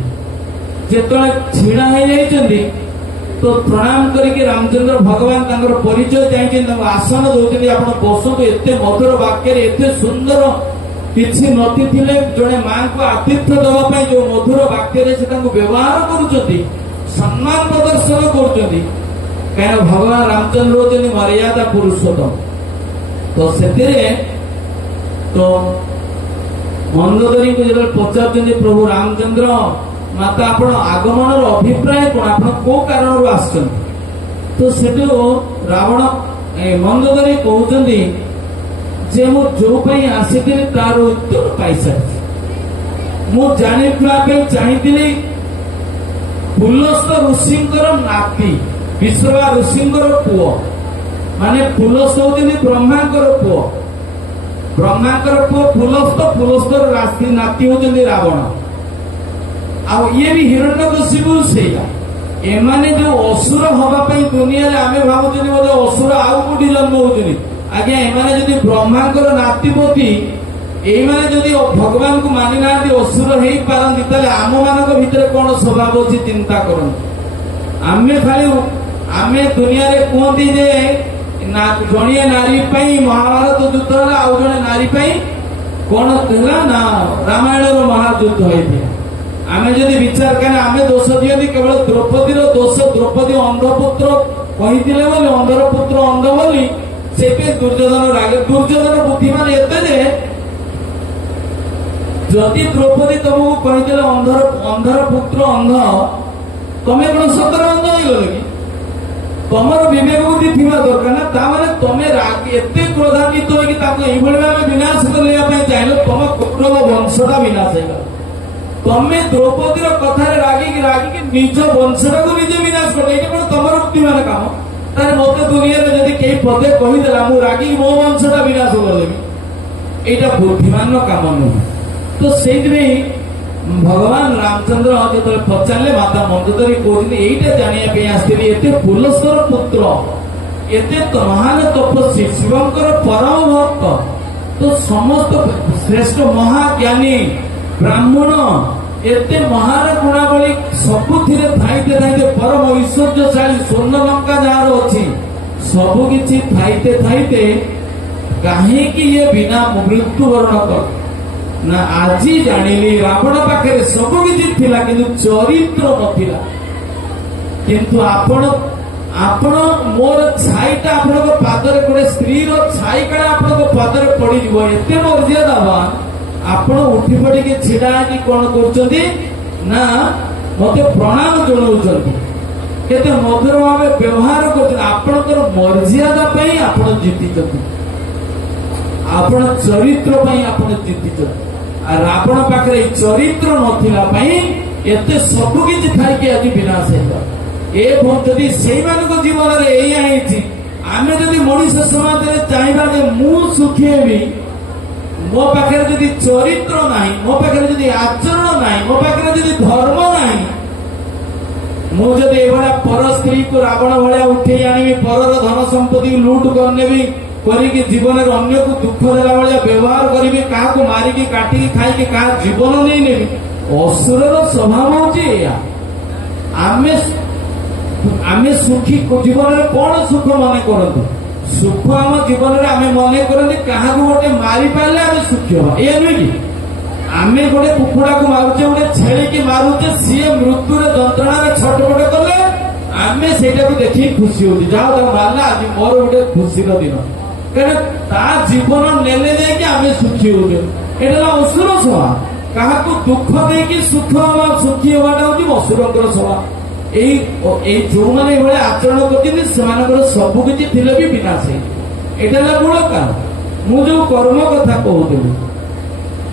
ଯେତେବେଳେ ଛିଡା ହେଇଯାଇଛନ୍ତି, ତ ପ୍ରଣାମ କରିକି ରାମଚନ୍ଦ୍ର ଭଗବାନ ତାଙ୍କର ପରିଚୟ ଚାହିଁଛନ୍ତି, ତାଙ୍କୁ ଆସନ ଦଉଛନ୍ତି, ଆପଣ ବସନ୍ତୁ। ଏତେ ମଧୁର ବାକ୍ୟରେ, ଏତେ ସୁନ୍ଦର, କିଛି ନଥିଲେ ଜଣେ ମାଙ୍କୁ ଆତିଥ୍ୟ ଦେବା ପାଇଁ ଯୋଉ ମଧୁର ବାକ୍ୟରେ ସେ ତାଙ୍କୁ ବ୍ୟବହାର କରୁଛନ୍ତି, ସମ୍ମାନ ପ୍ରଦର୍ଶନ କରୁଛନ୍ତି। କାହିଁକି ଭଗବାନ ରାମଚନ୍ଦ୍ର ହଉଛନ୍ତି ମର୍ଯ୍ୟାଦା ପୁରୁଷୋତ୍ତମ। तो से तो मंदोदरी को जो पचार प्रभु रामचंद्र माता आप आगमन अभिप्राय कौन आप कारण आस तो सेठू रावण मंदोदरी कहते जे मु जो आसी तार उत्तर पाई सारी मु जाना चाहिए पुलस्त ऋषिंकर नाती विश्रवा ऋषिंकर पुओ माने पुलस्त होती ब्रह्मांकर पुओ ब्रह्मांकर पुओ पुलस्त पुलस्तर नाती होती रावण आ ये भी हिरण्यकशिपु सेया एमाने जो असुर हवाई दुनिया रे आमे भावुछे बोले असुर आउ कोठी जन्म होउछनी आज्ञा एमाने जदि ब्रह्मांकर नातीपति एमाने जदि भगवान को मानि ना असुर हेई पारंती ताले आम मानक भितर कोन स्वभाव अछि चिंता करन आमे खाली आमे दुनिया रे कहती जे ना जणिया नारी पई महाभारत युद्ध होला आउ जणे नारी पई कोन होला ना रामायण रो महायुद्ध होइथिला आमे जदि विचार करें आमे दोष दियती केवल द्रौपदी दोष द्रौपदी अंधपुत्र कही अंधपुत्र अंध बोली से दुर्योधन रागे दुर्योधन बुद्धिमान एते जदि द्रौपदी तुमको कही अंधर पुत्र अंध तमें कौन सतर अंध हो कि तुम विवेक बुद्धि थी दरकार ना ताने तुम्हें एत क्रोधान्वित होगी विनाश करने चाहिए तुम कौरव वंशटा विनाश हो तमें द्रौपदी कथा रागिकी निज वंशटा को निजे विनाश कर कौन तुम बुद्धिमान काम तारे मत दुनिया में जब कई पदे कहीदेला मु रागिकी मो वंशटा विनाश करदेवी यहाँ बुद्धिमान काम नुह तो से भगवान रामचंद्र जो पचारे माता मंदोदरी कहते यहीटा जानापी आसती एत पुलस्तर पुत्र एत महान तपस्वी शिवंकर परम भक्त तो समस्त श्रेष्ठ महाज्ञानी ब्राह्मण एते महान गुणावली सबुथि थाइते थाइते परम ऐश्वर्यशाली स्वर्ण लंका जार अच्छी सबकि थाइते थाइते कहीं ये बिना मृत्युवरण कर ना आज जानिली रावण पाखे सबकि थिला किंतु चरित्र नथिला किंतु आपण आपण मोर छाईटा आपण पादरे गोटे स्त्री छाई काड़ा आपण पादरे पड़ एत मर्यादावान आपण उठी पड़ी छिड़ा कि कौन कर मते प्रणाम जनाऊँ केते मधुर भाव व्यवहार कर मर्यादा आपण जीति आपण चरित्र आपण जीति रावण पाखे चरित्र नथिला एते सबकि थाई आज विनाश होदी से जीवन में आम जदि मनीष समाज में चाहिए मु सुखी हेबी मो पाखे जदि चरित्र ना मो पाखे जदि आचरण ना मो पाखे जदि धर्म ना मुझे पर स्त्री को रावण भाया उठे आनी पर धन संपत्ति लुट करनेबी करी जीवन में अन्य को दुख देला भाया व्यवहार करी क्या मारिकी काटिकी खाई क्या जीवन नहीं नेबी असुर स्वभाव होची आमे सुखी जीवन में कौन सुख मन करतु सुख आम जीवन में आम मन करते क्या गोटे मारी पारे आम सुखी हाँ ये नुहे कि आम गोटे कुकुड़ा को मारुचे गोटे छेली की मारुचे सी मृत्यु जंत्रणा छटपट कले आम से देखिए खुशी होती जहाँ मारला आज मोर गोटे खुशी दिन कहीं जीवन नेले जाकि आम सुखी होते असुर स्वभाव क्या दुख देकी सुख सुखी हवाटा हूँ असुरंर स्वभाव जो मैंने ये आचरण कर सबकि भी विनाश यहाँ मूल कारण मुझे कर्म कथा कहूँ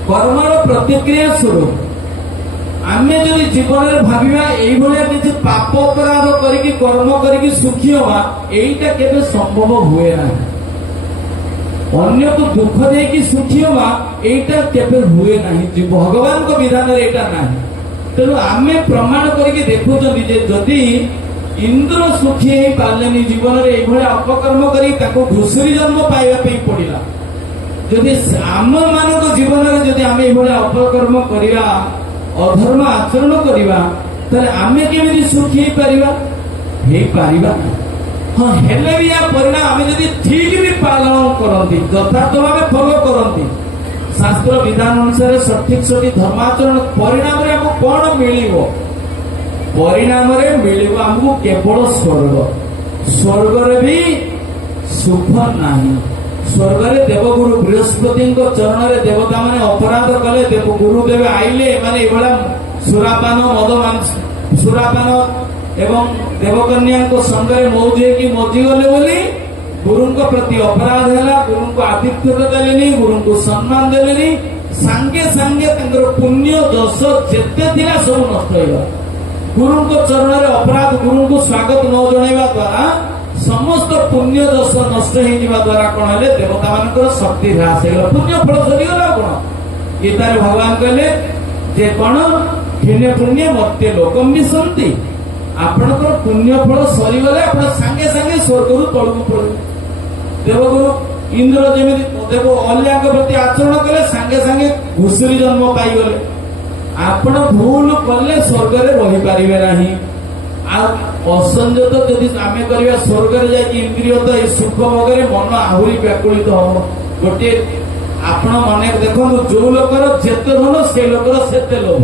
कर्मर प्रतिक्रिया स्वरूप आम जो जीवन में भाविया ये किसी पाप अपराध करके कर्म करके सुखी हवा यहीटा केवे संभव हुए ना अन्य को दुख देकी सुखी हवा यहीटा केवे हुए ना भगवान को विधान यहाँ ना तेणु आम प्रमाण करके देखुं जदि इंद्र सुखी हो पारे जीवन में ये अपकर्म कर घुषुरी जन्म पाइबा पड़ा जदि आम मान जीवन में जदि आम ये अपकर्म करवा अधर्म आचरण करवा आम केमी सुखी हो पार हाँ हेले भी या परिणाम आम जदि ठीक भी पालन करती यथार्थ भाव फॉलो करती शास्त्र विधान अनुसार सठिक सठिक धर्माचरण परिणाम रे हमको कौन मिलिबो परिणाम रे मिलिबो हमको केवल स्वर्ग स्वर्ग रे भी सुख नहीं स्वर्ग रे देवगुरु बृहस्पति चरण रे देवता माने अपराध कले देव गुरुदेव आइले माने एभला सुरापान मद सुरापान एवं देवकन्या संगे मौज की मजी गले बोली गुरु प्रति अपराध है। गुरु को आतिथ्यता देलेनी, गुरु को सम्मान देलेनी, सांगे सांगे पुण्य दोष जेते थिला सब नष्ट होगा। गुरु को चरण रे अपराध गुरु को स्वागत न जणाइबा द्वारा समस्त पुण्य दोष नष्ट होइबा द्वारा कोन हेले देवता मानकर शक्ति ह्रास होगा, पुण्य फल सरीगला कोन। गीतारे भगवान कहले जे कोन पुण्य पुण्य मत्ते लोकम विसंति, आपनकर पुण्य फल सरीगले आपण सांगे सांगे स्वर्ग रु तळकु पड़े। देवगुरु इंद्र जमी देव अल्या प्रति आचरण कले सांगे सांगे घुसुरी जन्म पाईगले। आपण भूल कले स्वर्ग रे रही पारिबे नाही। असंजत यदि आमे करिया स्वर्ग रे जाई इंद्रिय तो सुख भोगरे मन आहुरी व्याकुलित हो। गोटे आपण माने देखो जो लोकर जेते धन से लोकर सेते लोभ,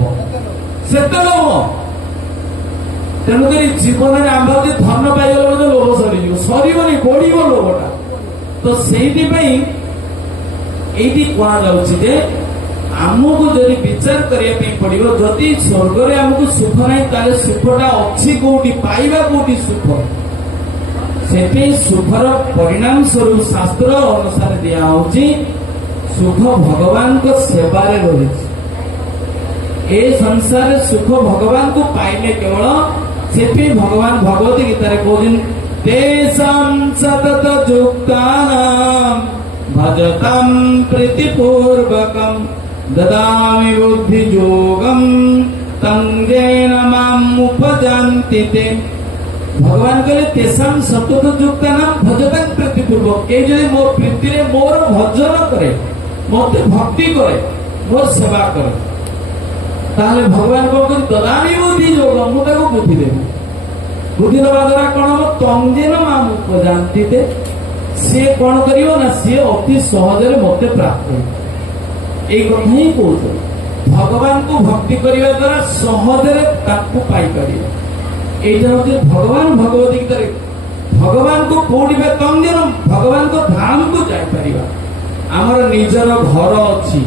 सेते लोभ। तेणुकरी जीवन में आम भाव धन पाइगले लोभ सरीज सरीबनी बढ़िब लोभटा। तो सेठी कहुचे आमको जदि विचार करने पड़ो जदि स्वर्ग में आमको सुख ना सुखटा अच्छी कौटी पाइबा कौटी सुख से सुखर परिणाम स्वरूप शास्त्र अनुसार दिया सुख भगवान को सेवार रही। ए संसार सुख भगवान को पाइले केवल से भगवान भगवती गीतारे कहते तेषां सतत युक्तानां भजतां प्रीतिपूर्वकं ददामि बुद्धि योगं तं येन माम् उपजान्ति ते। भगवान कहले तेषां सतत युक्तानां भजतां प्रीतिपूर्वक, ए जदि मोर प्रीति रे मोर भजन करे, मते भक्ति करे, मोर सेवा करे, ताले भगवान को ददामि बुद्धि योगं, मु ताको बुद्धि देबी। बुद्धि दबा द्वारा कौन हम तंजेन माम उपजान्ति ते, सी कौन करियो ना सी अति सहजरे मते प्राप्त हो। ए कथा ही कहूछ भगवान को भक्ति करिया द्वारा सहजरे ताकू पाई परियो। एटा होते भगवान भगवती गीता रे भगवान को कोडी बे तंजेन भगवान को धाम को जाय परिबा। हमर निजर घर अछि,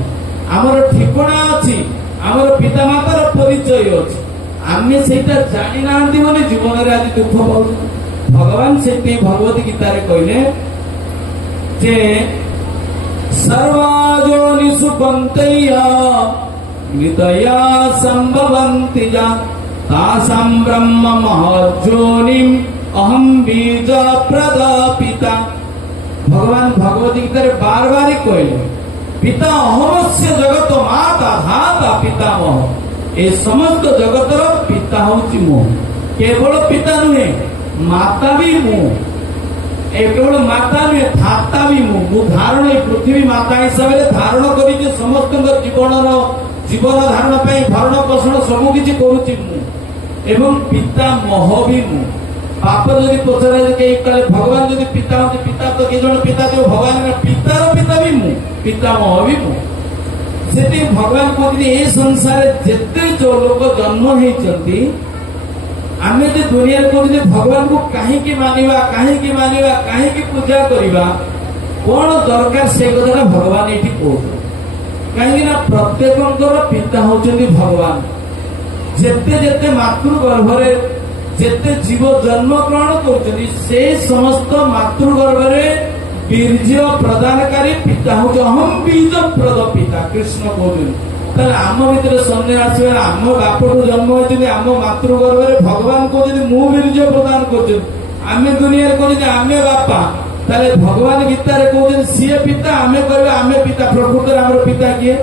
हमर ठिकाना अछि, हमर पिता मातार परिचय अछि, आमे सेटा जानी नांती माने जीवन रे आज दुख पाउ। भगवान से भगवती गीता रे कहले जे सर्वाजोनिषु पंतया नितया संभवन्ति जा तासां ब्रह्म महज्जोनिम अहम बीज प्रदापिता। भगवान भगवती गीता रे बार बार कहले पिता अहमस्य जगत माता धाता पितामह, ए समस्त जगतर पिता हूँ मु। केवल पिता नुहे माता भी मु, केवल माता नुहे धाता भी मु। धारण पृथ्वी माता हिसाब से धारण कर समस्त जीवन धारण भरण पोषण सबकि करुच्ची मु, एवं पिता मह भी मु। पाप जदि पचरा कहे भगवान जदि पिता होते पिता तो किए जन पिता जो भगवान पितार पिता भी मु, पिता मह भी मु। से भगवान कहते ए संसार जिते जो लोग जन्म होती आम जो दुनिया कहते भगवान को कहीं मानिबा कहीं मानिबा कहीं पूजा करवा कौन दरकार से कथा भगवान ये कहते कहीं प्रत्येक पिता होती भगवान। जेते जेते मातृगर्भ जेते जीव जन्म ग्रहण कर समस्त मातृगर्भ बीर्य प्रदानकारी पिता हूँ अहम बीज प्रद पिता कृष्ण कहते। आम भर सन्देह आसवे आम बापू जन्म होती आम मातृगर्भ भगवान कहते मु बीर्य प्रदान कर दुनिया कहते आम बापा ताले भगवान गीता कहते सी पिता आम कह आम पिता प्रकृत आम पिता किए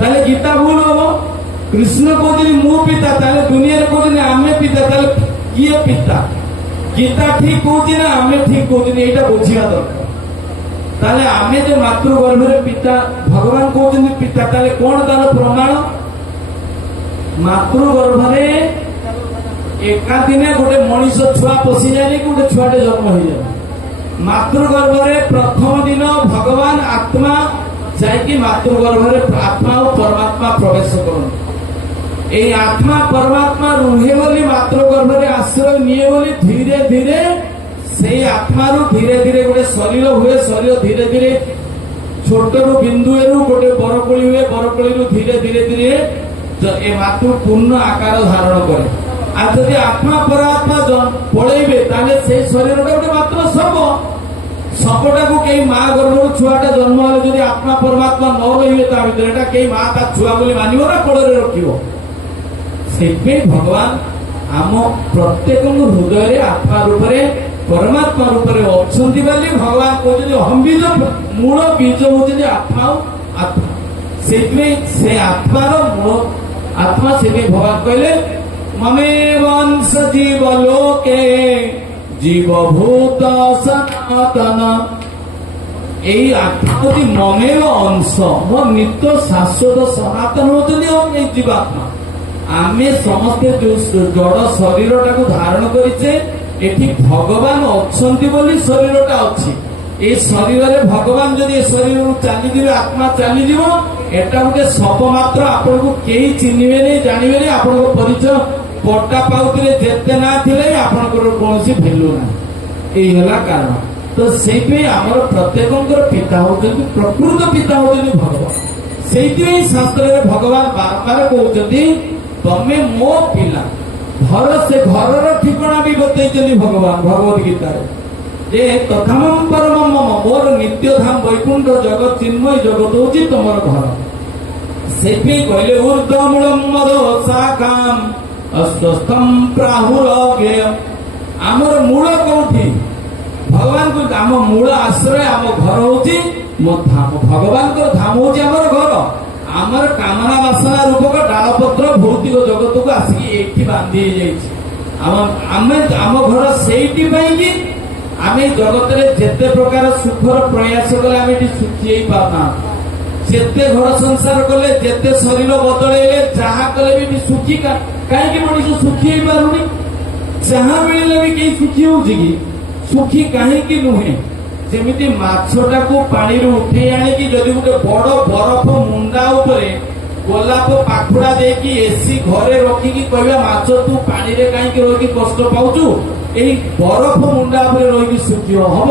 ताले गीता भूल हम। कृष्ण कहते मु पिता ताले दुनिया कहते आम पिता ताले किए पिता। गीता ठीक कहती ना आम ठीक कहते यहाँ बुझा दरकार। ताले आमे जो मातृगर्भ पिता भगवान कहते पिता ताले कौन तार प्रमाण मातृगर्भ एका दिने गोटे मनीष छुआ पशि जाए कि गोटे छुआटे जन्म हो जाए। मातृगर्भ प्रथम दिन भगवान आत्मा जाकि मातृगर्भ आत्मा और परमात्मा प्रवेश करते। ए आत्मा परमात्मा रुहे बोली मातृगर्भ आश्रय निये बोली धीरे धीरे से आत्मा धीरे धीरे गोटे शरीर हुए, शरीर धीरे धीरे छोट रू बिंदु गोटे बरकोली हुए, बरकोली धीरे धीरे धीरे ए मातृ पूर्ण आकार धारण करे। आ जदि आत्मा परात्मा पलैबे ताले से शरीर गोटे मात्र शव, शवटा को कई माँ गर्भर छुआटा जन्म हेले जदि आत्मा परमात्मा न रही भितर कई माँ ता छुआ बोली मानिब ना कोड़े रखिब। से भगवान आम प्रत्येक हृदय आत्मा रूप परमात्मा रूप अच्छी भगवान कहते हम बीज मूल बीज होती आत्मा आत्मा से आत्मार मूल आत्मा से भगवान कहले ममे वंश जीव लोके जीवभूत सनातन। यही आत्मा होती ममेव अंश, मो नित्य शाश्वत सनातन होती जीवात्मा। आमे समस्ते जो जड़ शरीर टाकू धारण करिचे एठी भगवान अच्छी बोली शरीरटा अच्छी। ए शरीर रे भगवान जदि शरीर चलीजे आत्मा चलीज एटा गोटे शव मात्र। आपन को केही चिन्हिबे नहीं जानिबे नहीं, आपन को परिचय पट्टा पाउथिले जेते ना थिले आपन को कोनोसी भेल्यू ना। एई हला कारण। तो सेइपे हमर प्रत्येकंकर पिता होतन प्रकृत पिता होतन भगवान। सेइपे शास्त्र रे भगवान बार-बार कहउछथि तमे मो पिला। घर से घर ठिकाना भी बतई भगवान भगवत गीता जे तथाम परम मम मोर नित्य धाम वैकुंठ जगत चिन्मय जगत होची तुमर घर। से कहले ऊर्ध्वमूलम मदो शाखाम अस्तस्थम प्राहुरव्यय। आमर मूल कोठी भगवान को आम मूल आश्रय आम घर होची मो धाम। भगवान को धाम होची आमर घर। आमर कामना वासना रूपक डालपत्र भौतिक जगत को आसिक एठी बांधी आम घर सेठी कि आम जगत जेते प्रकार सुखर प्रयास कले आम सुखी पाना, जेते घर संसार कले जेते शरीर बदलैले जहा कले भी सुखी कहीं मनीष सुखी हो पारुनी। जहा मिले भी कहीं सुखी होगी कि सुखी कहीं नुहे। जेमिति माछटा को पानी रू उठे आनिकी जदि गोटे बड़ बरफ मुंडा उपरे गोलाप पाखुड़ा देकी एसी घरे रखिकी कहबा माछ तू पानी रे काहे रही कष्ट पाउछु, एई बरफ मुंडा उपरे रही सुखी हम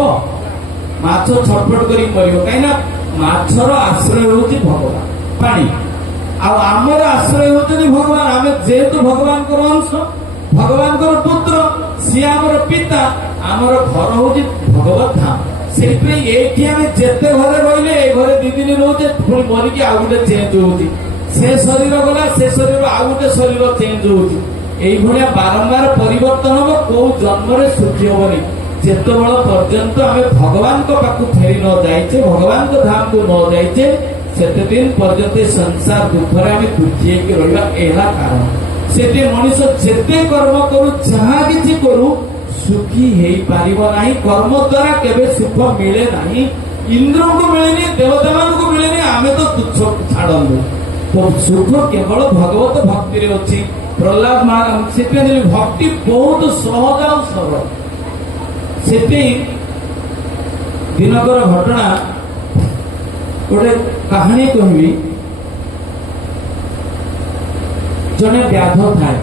माछ छटपट करी मरियो। कहीं माछर आश्रय होची भगवान पानी, आमर आश्रय होती भगवान। आम जेहेतु भगवान को अंश, भगवान को पुत्र, सी आमर पिता, आमर घर होची भगवत धाम। से जेते घरे रही घरे दी दिन रोचे पुणी मरिकी आउ गोटे चेंज होती, से शरीर गला से शरीर आउ गोटे शरीर चेंज होती। यही बारंबार परिवर्तन हम कौ जन्म सुखी हेनी जिते बल पर्यंत आम भगवान को पाखु फेरी न जाइचे, भगवान को धाम को न जाइचे सेते दिन पर्यंत संसार दुखरे आम दुखी रहा। यह कारण से मनीष जेते कर्म करू जहाँ किसी करू सुखी है पारिबो नहीं। कर्म द्वारा केबे सुख मिले नहीं। इंद्र को मिलेनी, देवता मान को मिलेनी, आमे तो तुच्छ छाड़ू। तो सुख केवल भगवत भक्ति रे अछि। प्रहलाद महाराज से भक्ति बहुत सहज और सरल। से दिनकर घटना गोटे कहानी कहबी। जने व्याध थाए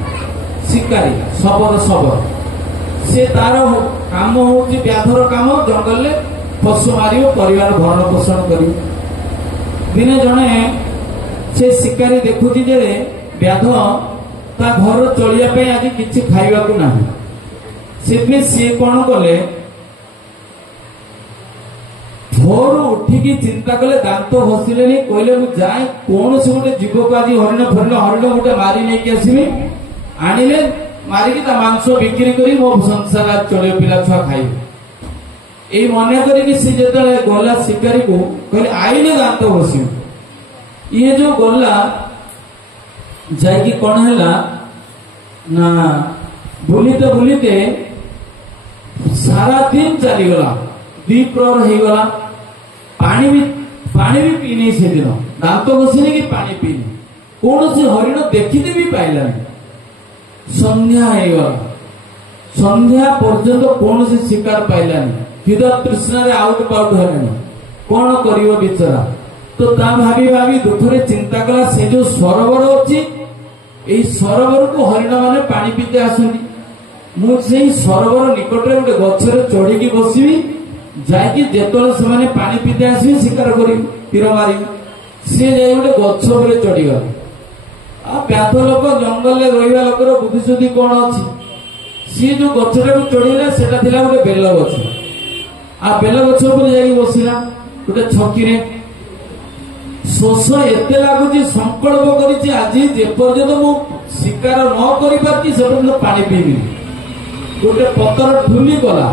शिकारी शबर शबर, से तार काम हूँ व्याधर काम जंगल में पशु मार परिवार भरण पोषण कर। दिने जड़े से शिकारी देखुची जे व्याध ता घर चलिया आज किसी खाइबा को नहीं। से सी कौन कले भोर उठिकी चिंता कले, दांत घषिले कहले जाए कौन से गोटे जीव को आज हरिण फरिण हरिण गोटे मारी नहीं आसमी। आनिले मारिकी ता मांस बिक्री करी मो संसार चलियो पिला छुआ खाई। ये मन करी सी जो गला शिकारी को कहले आईने दांत घषि। ये जो गला जाइकी कौन है ना बुलीते बुलीते सारा दिन चलीगला, द्विप्रहर हो गला। पानी भी पीनी से दिन दांत घषिनी कि पानी पीनी कौन से हरिण देखते भी पाइलानी। संध्या हो संध्या पर्यंत कौन से शिकार पाइलानी। हृदय तृष्णा आउट पाउट है कौन कर बिचरा। तो ता भाभी भाभी दुखरे चिंता कला से जो सरोवर अच्छी यही सरोवर को हरिण माने पानी पीते आसुनी। मुझे सरोवर निकट में गोटे गचर चढ़ी बसबी जाकि जेतले से पानी पीते आसबे शिकार कर तीर मारी सी जाए गोटे गछ पर चढ़ीगला आ व्याध लोक जंगल रहा लोकर बुद्धिशुद्धि कौन अच्छी सी जो गचर चढ़ीला से गोटे बेल गछ आ बेल गछ पर बसला गोटे छकी शोष एत लगुच संकल्प करपर्यंत मु शिकार न कर से पानी पीबी गोटे पतर ठुली गला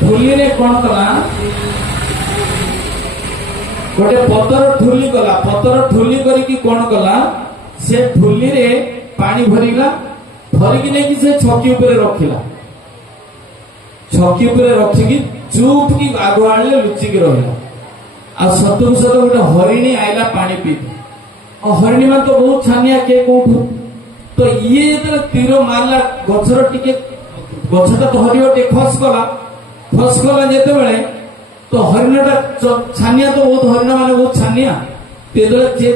ठुली रे कौन कला गोटे पतर ठुली गला पतर ठुली करके कौन कला से ठुली रे पानी भरिला भरिकी नहीं से छकी ऊपर रखिला छकी ऊपर रखिकी चुप की आगु आने लुचिकी रहा आ सतु सत गोटे हरिणी आईला पानी पी हरिणी मान तो बहुत छानिया के कौटू तो ये जो तीर मारला गछर टिके गछटा तो हरिव टे खसगला जेते बेले तो हरिणटा छानिया तो बहुत हरिण माने बहुत छानिया तेदले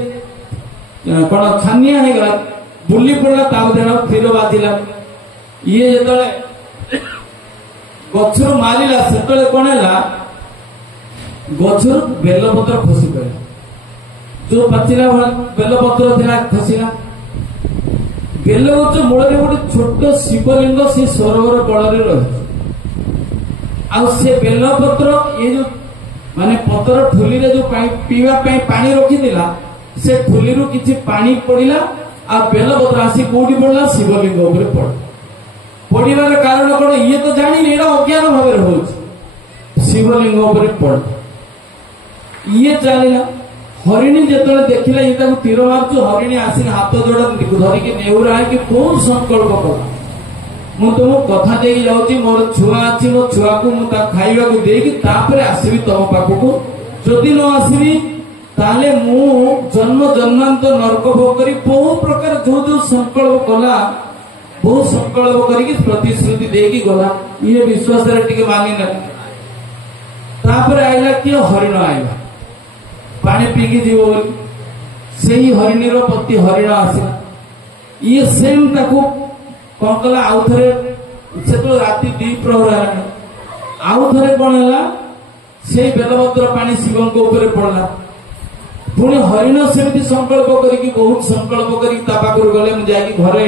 कौन छानिया है गला बुली पड़ला ताऊ देना तीर बाजिला ये जेतले गछर मारिला सेतले कोन हैला गछर बेलपत्र खसी पड़ा जो पाचिला बेलपत्र थिला खसीला बेल गछ मूल गोटे छोट शिवलिंग से सरोवर कल रही से बेलपत्र ये जो माने पतर ठुली रे जो पीवा पानी रखी से ठुली रु किछि पानी पड़िला आ बेलपत्र आसी कोठी पड़ला शिवलिंग ऊपर पड़िबार कारण कौन ये तो जानी एटा अज्ञान भाव हो शिवलिंग ऊपर पड़ ये चलला हरिणी जिते देखला ये तीर मार्चु हरिणी आसिक हाथ जोड़ा धरिकी नेउरा कि कौन संकल्प कला मु तुम कथा दे जाऊँ मोर छुआ अच्छी मो छुआ को खाइबा को देकी तापर आसबि तुम पाखक जदि न आसबि ताले मु जन्म जन्मांतर नरक भोग करी बहुत प्रकार जो जो संकल्प कला बहुत संकल्प करके प्रतिश्रुति देकी गला ये विश्वास रे मानी ना तापर आइला कि हरिण आइला पानी पीकी जीव से हरिणीर पति हरिण आसला ये सेम ताकू कौन कला आउ थे से तो राति 2 प्रहर आउ थे कौन है से बेलपत्र पानी शिव ऊपर पड़ला पुणी हरिण सेमती संकल्प करके बहुत संकल्प करके गले मुझे घरे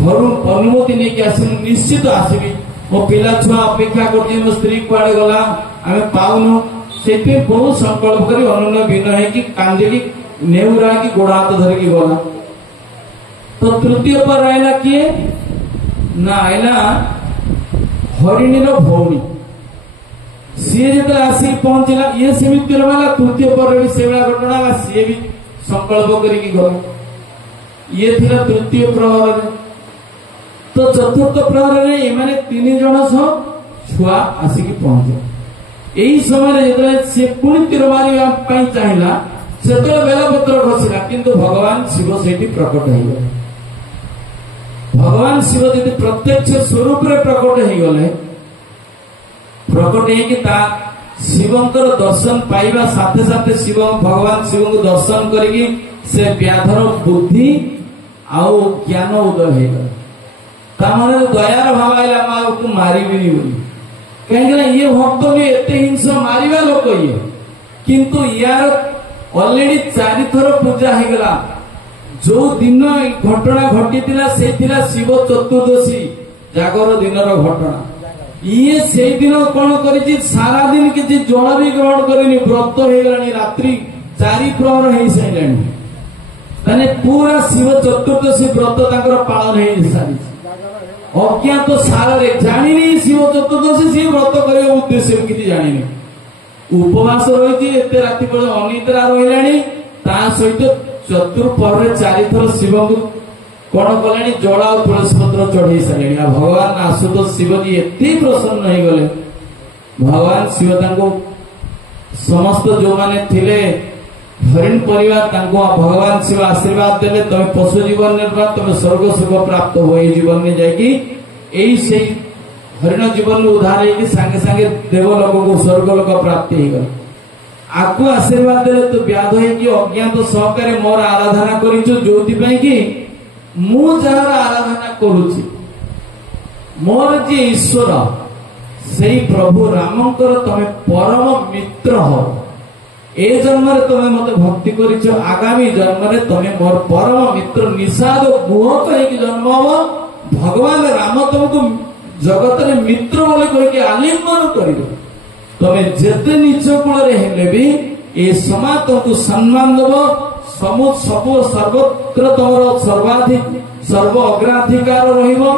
घर अनुमति नहीं कि आस निश्चित आसबि मो पिला छुआ अपेक्षा कर मो स्त्री कुआड़े गला आम पाऊनु से बहुत संकल्प कर अनुन भिन्न है कि कांदी नेउरा की गोड़ हाथ धरिकी गला तो तृतीय पर आईला किए ना आईला हरिणीर भौणी सी जो आसिक पहुंचला ये सेमती रहा तृतीय पर भी से घटना सी भी संकल्प करके गला ये थिला तृतीय प्रहर तो चतुर्थ प्रहर में एमाने 3 जन सह छुआ आसिक पहुंचे यही समय जो सी पुणी तीर मार चाहिए से बेलपत्र खसला किंतु भगवान शिव से प्रकट हो भगवान शिव जी प्रत्यक्ष स्वरूप रे प्रकट हो गले प्रकट है शिवंकर दर्शन पाइबा साथे साथे शिव भगवान शिव को दर्शन करके से व्याधर बुद्धि आउ ज्ञान उदय हो मन दयार भाव आईला को मारिबिनी बोली कहीं ये भक्त भी एत हिंस मारिबा लोक ये किंतु यार ऑलरेडी 4 थर पूजा हो गला जो दिन घटना घटी से शिव चतुर्दशी जागर दिन घटना ये से दिन कौन कर सारा दिन किसी जल भी ग्रहण करनी व्रत हो रात्रि 4 प्रहर हो सारे पूरा शिव चतुर्दशी व्रत पालन हो सारी अज्ञात तो सारे जानी शिव चतुर्दशी सी व्रत कर उद्देश्य किसी जानी उपवास रही राति अनिद्रा रहा सहित चतुर्पहर 4 थर शिव को कौन कले जड़ा और तुलसी पत्र चढ़े सारे भगवान आशुतोष शिवजी एत प्रसन्न हो गले भगवान शिव समस्त जो माने थिले हरिण परिवार भगवान शिव आशीर्वाद देले तुम पशु जीवन निर्वाह तुम स्वर्ग सुख प्राप्त हो जीवन में जाकि हरिण जीवन उद्धार हो सांगे सांगे देवलोक को स्वर्गलोक प्राप्ति हो गए आपको आशीर्वाद देले तो व्याध है अज्ञात सहकारी मोर आराधना कर जो कि मु जार आराधना करुची मोर जी ईश्वर से प्रभु रामंकर तमे परम मित्र हो। ए जन्म तुम मत भक्ति कर आगामी जन्म तुम मोर परम मित्र निषाद गुह कहीं जन्म हम भगवान राम तुमको जगत में मित्र बोले कह आलिंगन कर तुम जेते नीच कूल हेले भी ए समाज तुमको सम्मान दब सब सर्वत्र तुम सर्व अग्राधिकार रहिबो।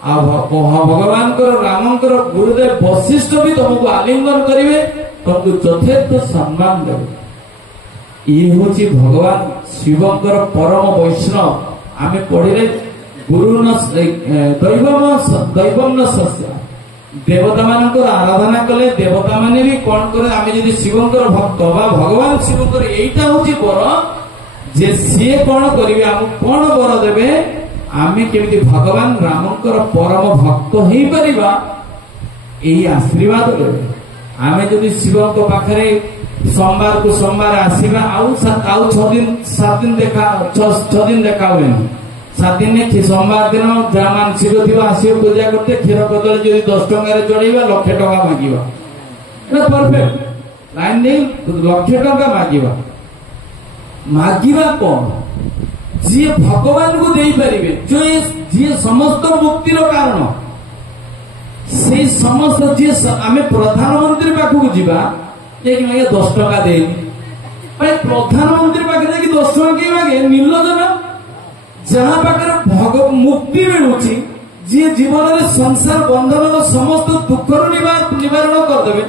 भगवान रामंकर गुरुदेव वशिष्ठ भी तुमको आलिंगन करेंगे तुमको यथेष्ट सम्मान देवे। ये हूँ भगवान शिवंकर परम वैष्णव आम पढ़े गुरु दैवम सस्य देवता मान आराधना कले देवता माने भी कौन करे आम जब शिवंकर भक्त बा भगवान शिवंकर यहीटा हूँ बर जे सी कौन करेंगे आमको कौन बर देवे आमे केमिति भगवान रामंकर परम भक्त हो परिबा यही आशीर्वाद देवे। आमे जदि शिव को पाखरे सोमवार को सोमवार आसीबा आउ 6 दिन देखा 6 दिन देखा हुए 7 दिन में सोमवार दिन जहाँ मानसिक थी आसो पूजा करते क्षीर कदली जदि 10 टंका चढ़ेगा 1 लाख टका मांगा परफेक्ट लाइन नहीं 1 लाख टका मांगा मांगा कौन जी भगवान को दे पारे जो जी समस्त मुक्तिर कारण से समस्त जी आम प्रधानमंत्री पाखक जीवा 10 टका दे प्रधानमंत्री पाखे 10 टका के मागे निर्लज ना जहाँ पाखे मुक्ति मिलूँ जी जीवन में संसार बंधन समस्त दुख निवारण करदे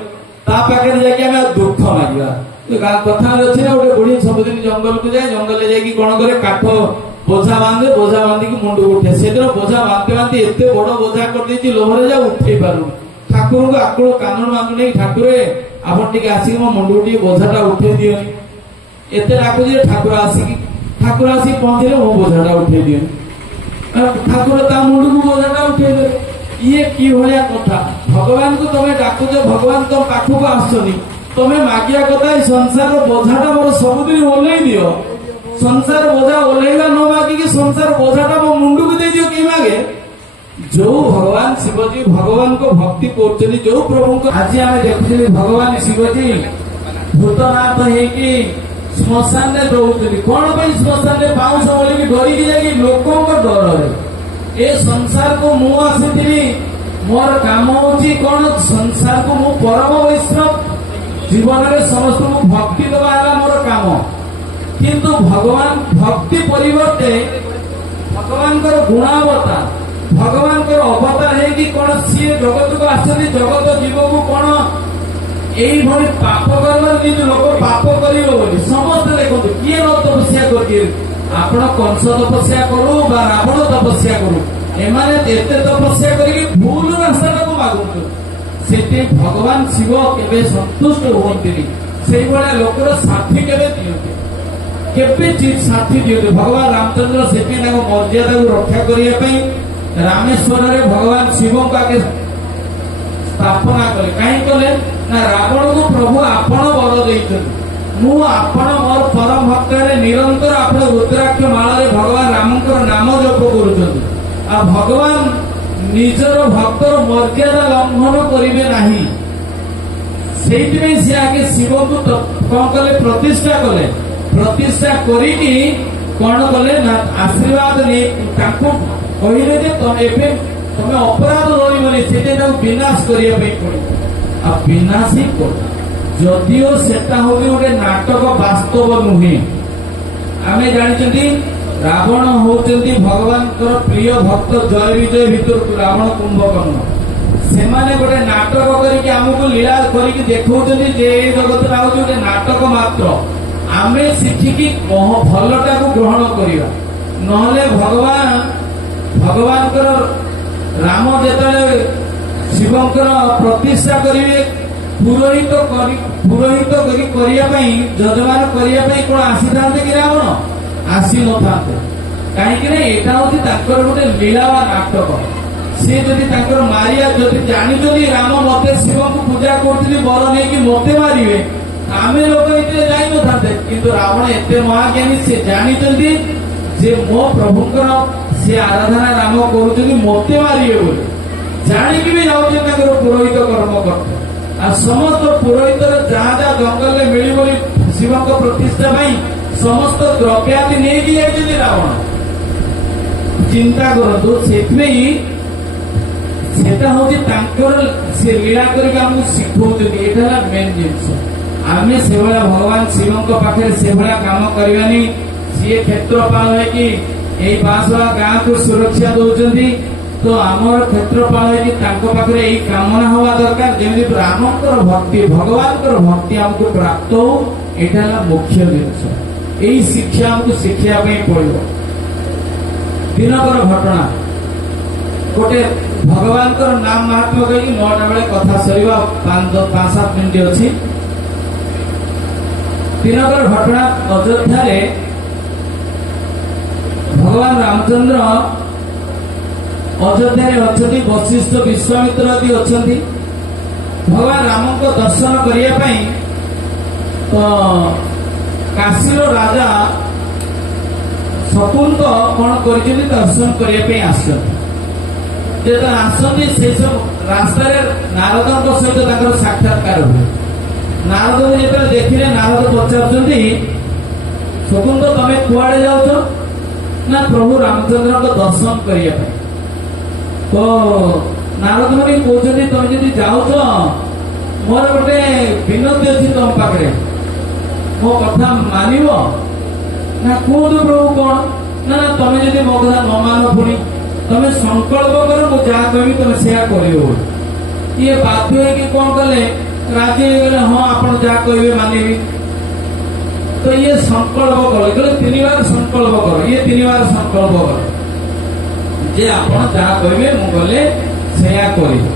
पाखे जाके दुख मांगा कथा अच्छे ना गोटे बुढ़ी सबुदिन जंगल को जाए जंगल जाकि कौन करे काठ बोझा बांधे बोझा बांधिकी मुंड उठे से दिन बोझा बांधते बांधते एत बड़ बोझा कर लोभरे जा उठे पार ठाकुर को आकुल कानून मांगु नहीं ठाकुर आप आसिक मो मुंड टी बोझाटा उठे दियोनी एत डाकुच ठाकुर आसिक पहुंचे मो बोझाटा उठे दियोनी ठाकुर ता मुंड को बोझाटा उठे दे ये कि भाया कथा भगवान को तुम डाकुच भगवान तुम पाखक आसनी तुम्हें मागिया कथा संसार बोझाटा मोर सबुदिन ओल्लई दियो संसार बोझा ओल्लैवा न मागिकी संसार बोझाटा मो मुंड को दे दियो कि मागे जो भगवान शिवजी भगवान को भक्ति कर जो प्रभु को आज आम देखुचे भगवान शिवजी भूतनाथ होगी श्मशान में दौड़ कौन पर श्मशान में पाऊस बोलिकी डरिकी जाकि लोकों डर ए संसार को मु आसी मोर काम होची कौन संसार को मु परम वैष्णव जीवन में समस्त को भक्ति दबा मोर काम किंतु भगवान भक्ति परिवर्ते भगवान गुणावतार भगवान अवतार है कि कौन सी जगत को आसती जगत जीव को कौन यही पाप कर्म निज लोक पाप कर समस्त देखो किए न तपस्या कर कंस तपस्या करू रावण तपस्या करू एमाने तपस्या करके भूल रास्ता को मागु से भगवान शिव केवे संतुष्ट होती से लोकर साथी केवे साथी दिखते भगवान रामचंद्र से मर्यादा को रक्षा करने रामेश्वर में भगवान शिव को आगे स्थापना कले कहीं कले ना रावण को प्रभु आपण वर दे मुझे मोर परम भक्त निरंतर आप रुद्राक्ष माला भगवान रामंकर नाम जप कर भगवान निजर भक्तर मर्यादा लंघन करेंगे नहीं से आगे शिव को कौन कले प्रतिष्ठा कले प्रतिष्ठा करी कौन कले आशीर्वाद कहले तुम अपराध रही से विनाश करने पड़े विनाश ही जदिओ सेटा हूँ गोटे नाटक वास्तव नुहे आम जानी रावण होती भगवान प्रिय भक्त जय विजय भितर रावण कुंभकर्ण से गोटे नाटक करके आमको लीला करके देखा जगत हूँ गोटे नाटक मात्र आम शिखिकी भलटा को ग्रहण करवा नहले भगवान राम जेते शिवंकर प्रतिष्ठा करेंगे पुरोहित जजमान करने कौन आसी था कि रावण आसी न था कहीं यहाँ हूँ गोटे लीला व नाटक सी जदि मारिया जदि जानी राम मत शिव को पूजा कर बर नहीं मत मारे आम लोग ये जान था कि रावण एत महाज्ञानी से जानी जे मो प्रभुंकर सी आराधना राम कर मत मारे ଜାଣିକି ବି ଯାଉଛି ତାଙ୍କର ପୁରୋହିତ କର୍ମ କରତେ। ଆଉ ସମସ୍ତ ପୁରୋହିତର ଯାହା ଯାହା ଜଙ୍ଗଲରେ ମିଳିବ ଶିବଙ୍କ ପ୍ରତିଷ୍ଠା ପାଇଁ ସମସ୍ତ ଦ୍ରବ୍ୟାଦି ନେଇକି ଯାଇଛନ୍ତି ରାବଣ। ଚିନ୍ତା କରନ୍ତୁ, ସେଥିପାଇଁ ସେଟା ହଉଛି ତାଙ୍କର ସେ ଲୀଳା କରିକି ଆମକୁ ଶିଖଉଛନ୍ତି। ଏଇଟା ହେଲା ମେନ୍ ଜିନିଷ। ଆମେ ସେଭଳିଆ ଭଗବାନ ଶିବଙ୍କ ପାଖରେ ସେଭଳିଆ କାମ କରିବାନି। ସିଏ କ୍ଷେତ୍ରପାଳ ହେଇକି ଏଇ ବାଁଶୁଆ ଗାଁକୁ ସୁରକ୍ଷା ଦଉଛନ୍ତି, ତ ଆମର କ୍ଷେତ୍ରପାଳ ହେଇକି ତାଙ୍କ ପାଖରେ ଏଇ କାମନା ହବା ଦରକାର, ଯେମିତି ରାମଙ୍କର ଭକ୍ତି, ଭଗବାନଙ୍କର ଭକ୍ତି ଆମକୁ ପ୍ରାପ୍ତ ହଉ। ଏଇଟା ହେଲା ମୁଖ୍ୟ ଜିନିଷ। ଏଇ ଶିକ୍ଷା ଆମକୁ ଶିଖିବା ପାଇଁ ପଡିବ। ଦିନକର ଘଟଣା ଗୋଟେ, ଭଗବାନଙ୍କର ନାମ ମାହାତ୍ମ୍ୟ କହିକି 9ଟା ବେଳେ କଥା ସରିବା, 5-7 ମିନିଟ୍ ଅଛି। ଦିନକର ଘଟଣା, ଅଯୋଧ୍ୟାରେ ଭଗବାନ ରାମଚନ୍ଦ୍ର ଅଯୋଧ୍ୟାରେ ଅଛନ୍ତି। ବଶିଷ୍ଠ ବିଶ୍ୱାମିତ୍ର ଆଦି ଅଛନ୍ତି। ଭଗବାନ ରାମଙ୍କ ଦର୍ଶନ କରିବା ପାଇଁ ତ କାଶୀର ରାଜା ଶକୁନ୍ତ କଣ କରିଛନ୍ତି, ଦର୍ଶନ କରିବା ପାଇଁ ଆସିଛନ୍ତି। ଯେତେବେଳେ ଆସନ୍ତି ସେ ସବୁ ରାସ୍ତାରେ ନାରଦଙ୍କ ସହିତ ତାଙ୍କର ସାକ୍ଷାତକାର ହୁଏ। ନାରଦଙ୍କୁ ଯେତେବେଳେ ଦେଖିଲେ ନାରଦ ପଚାରୁଛନ୍ତି, ଶକୁନ୍ତ ତମେ କୁଆଡେ ଯାଉଛ? ନା ପ୍ରଭୁ ରାମଚନ୍ଦ୍ରଙ୍କ ଦର୍ଶନ କରିବା ପାଇଁ। ତ ନାରଦ ମୁନି କହୁଛନ୍ତି, ତମେ ଯଦି ଯାଉଛ ମୋର ଗୋଟେ ବିନତି ଅଛି ତମ ପାଖରେ, ମୋ କଥା ମାନିବ? ନା କୁହନ୍ତୁ ପ୍ରଭୁ କଣ? ନା ତମେ ଯଦି ମୋ କଥା ନ ମାନ, ପୁଣି ତମେ ସଂକଳ୍ପ କର, ମୁଁ ଯାହା କହିବି ତମେ ସେୟା କରିବ ବୋଲି। ଇଏ ବାଧ୍ୟ ହେଇକି କଣ କଲେ, ରାଜି ହେଇଗଲେ, ହଁ ଆପଣ ଯାହା କହିବେ ମାନିବି। ତ ଇଏ ସଂକଳ୍ପ କଲେ, କହିଲେ 3 ବାର ସଂକଳ୍ପ କର। ଇଏ 3 ବାର ସଂକଳ୍ପ କର ଯେ ଆପଣ ଯାହା କହିବେ ମୁଁ ଗଲେ ସେୟା କରିବି।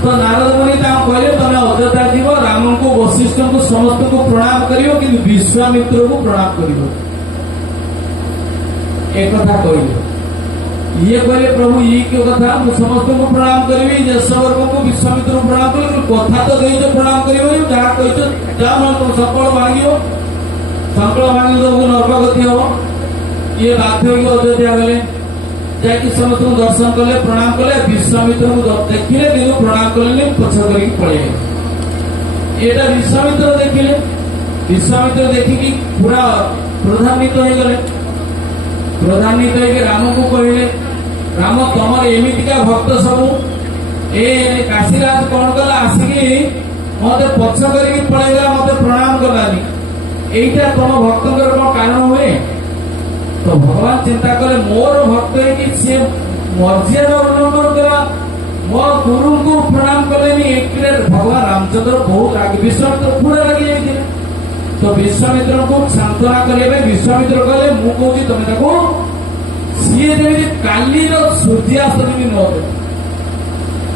ତ ନାରଦ ମୁନି ତାଙ୍କୁ କହିଲେ, ତମେ ଅଯୋଧ୍ୟା ଯିବ, ରାମଙ୍କୁ, ବଶିଷ୍ଠଙ୍କୁ ସମସ୍ତଙ୍କୁ ପ୍ରଣାମ କରିବ, କିନ୍ତୁ ବିଶ୍ୱାମିତ୍ରକୁ ପ୍ରଣାମ କରିବ। ଏ କଥା କହିଲେ। ଇଏ କହିଲେ, ପ୍ରଭୁ ଇଏ କି କଥା, ମୁଁ ସମସ୍ତଙ୍କୁ ପ୍ରଣାମ କରିବି, ଦେଶବର୍ଗଙ୍କୁ, ବିଶ୍ୱାମିତ୍ରଙ୍କୁ ପ୍ରଣାମ କରିବି। କଥା ତ ଦେଇଛ ପ୍ରଣାମ କରିବନି, ଯାହା କହିଛ ଯାହା ସଂକଳ୍ପ ଭାଙ୍ଗିବ, ସଂକଳ୍ପ ଭାଙ୍ଗି ସବୁ ନର୍କଗତି ହବ। ଇଏ ବାଧ୍ୟ ହେଇକି ଅଯୋଧ୍ୟା ଗଲେ, ଯାଇକି ସମସ୍ତଙ୍କୁ ଦର୍ଶନ କଲେ, ପ୍ରଣାମ କଲେ। ବିଶ୍ୱାମିତ୍ରଙ୍କୁ ଦେଖିଲେ କିନ୍ତୁ ପ୍ରଣାମ କଲେନି, ପଛ କରିକି ପଳେଇଲେ। ଏଇଟା ବିଶ୍ୱାମିତ୍ର ଦେଖିଲେ। ବିଶ୍ୱାମିତ୍ର ଦେଖିକି ପୁରା କ୍ରୋଧାନ୍ୱିତ ହେଇଗଲେ। କ୍ରୋଧାନ୍ୱିତ ହେଇକି ରାମକୁ କହିଲେ, ରାମ ତମର ଏମିତିକା ଭକ୍ତ ସବୁ, ଏ କାଶୀରାଜ କଣ କଲା, ଆସିକି ମତେ ପଛ କରିକି ପଳେଇଗଲା, ମତେ ପ୍ରଣାମ କଲାନି। এইটা কোন ভক্তଙ୍କର কোন কারণ ହୁଏ? ତ ଭଗବାନ ଚିନ୍ତା କଲେ ମୋର ଭକ୍ତ ହେଇକି ସେ ମର୍ଯ୍ୟାଦା ଉଲ୍ଲଂଘନ କଲା, ମୋ ଗୁରୁଙ୍କୁ ପ୍ରଣାମ କଲେନି। ଏଥିରେ ଭଗବାନ ରାମଚନ୍ଦ୍ର ବହୁତ ରାଗି, ବିଶ୍ୱାମିତ୍ର ପୁରା ରାଗି ଯାଇଥିଲେ। ତ ବିଶ୍ୱାମିତ୍ରଙ୍କୁ ସାନ୍ତ୍ୱନା କରିବା ପାଇଁ ବିଶ୍ୱାମିତ୍ର କହିଲେ, ମୁଁ କହୁଛି ତମେ ତାକୁ ସିଏ ଯେମିତି କାଲିର ସୂର୍ଯ୍ୟାସ୍ତ ଯେମିତି ନ ଦେବ,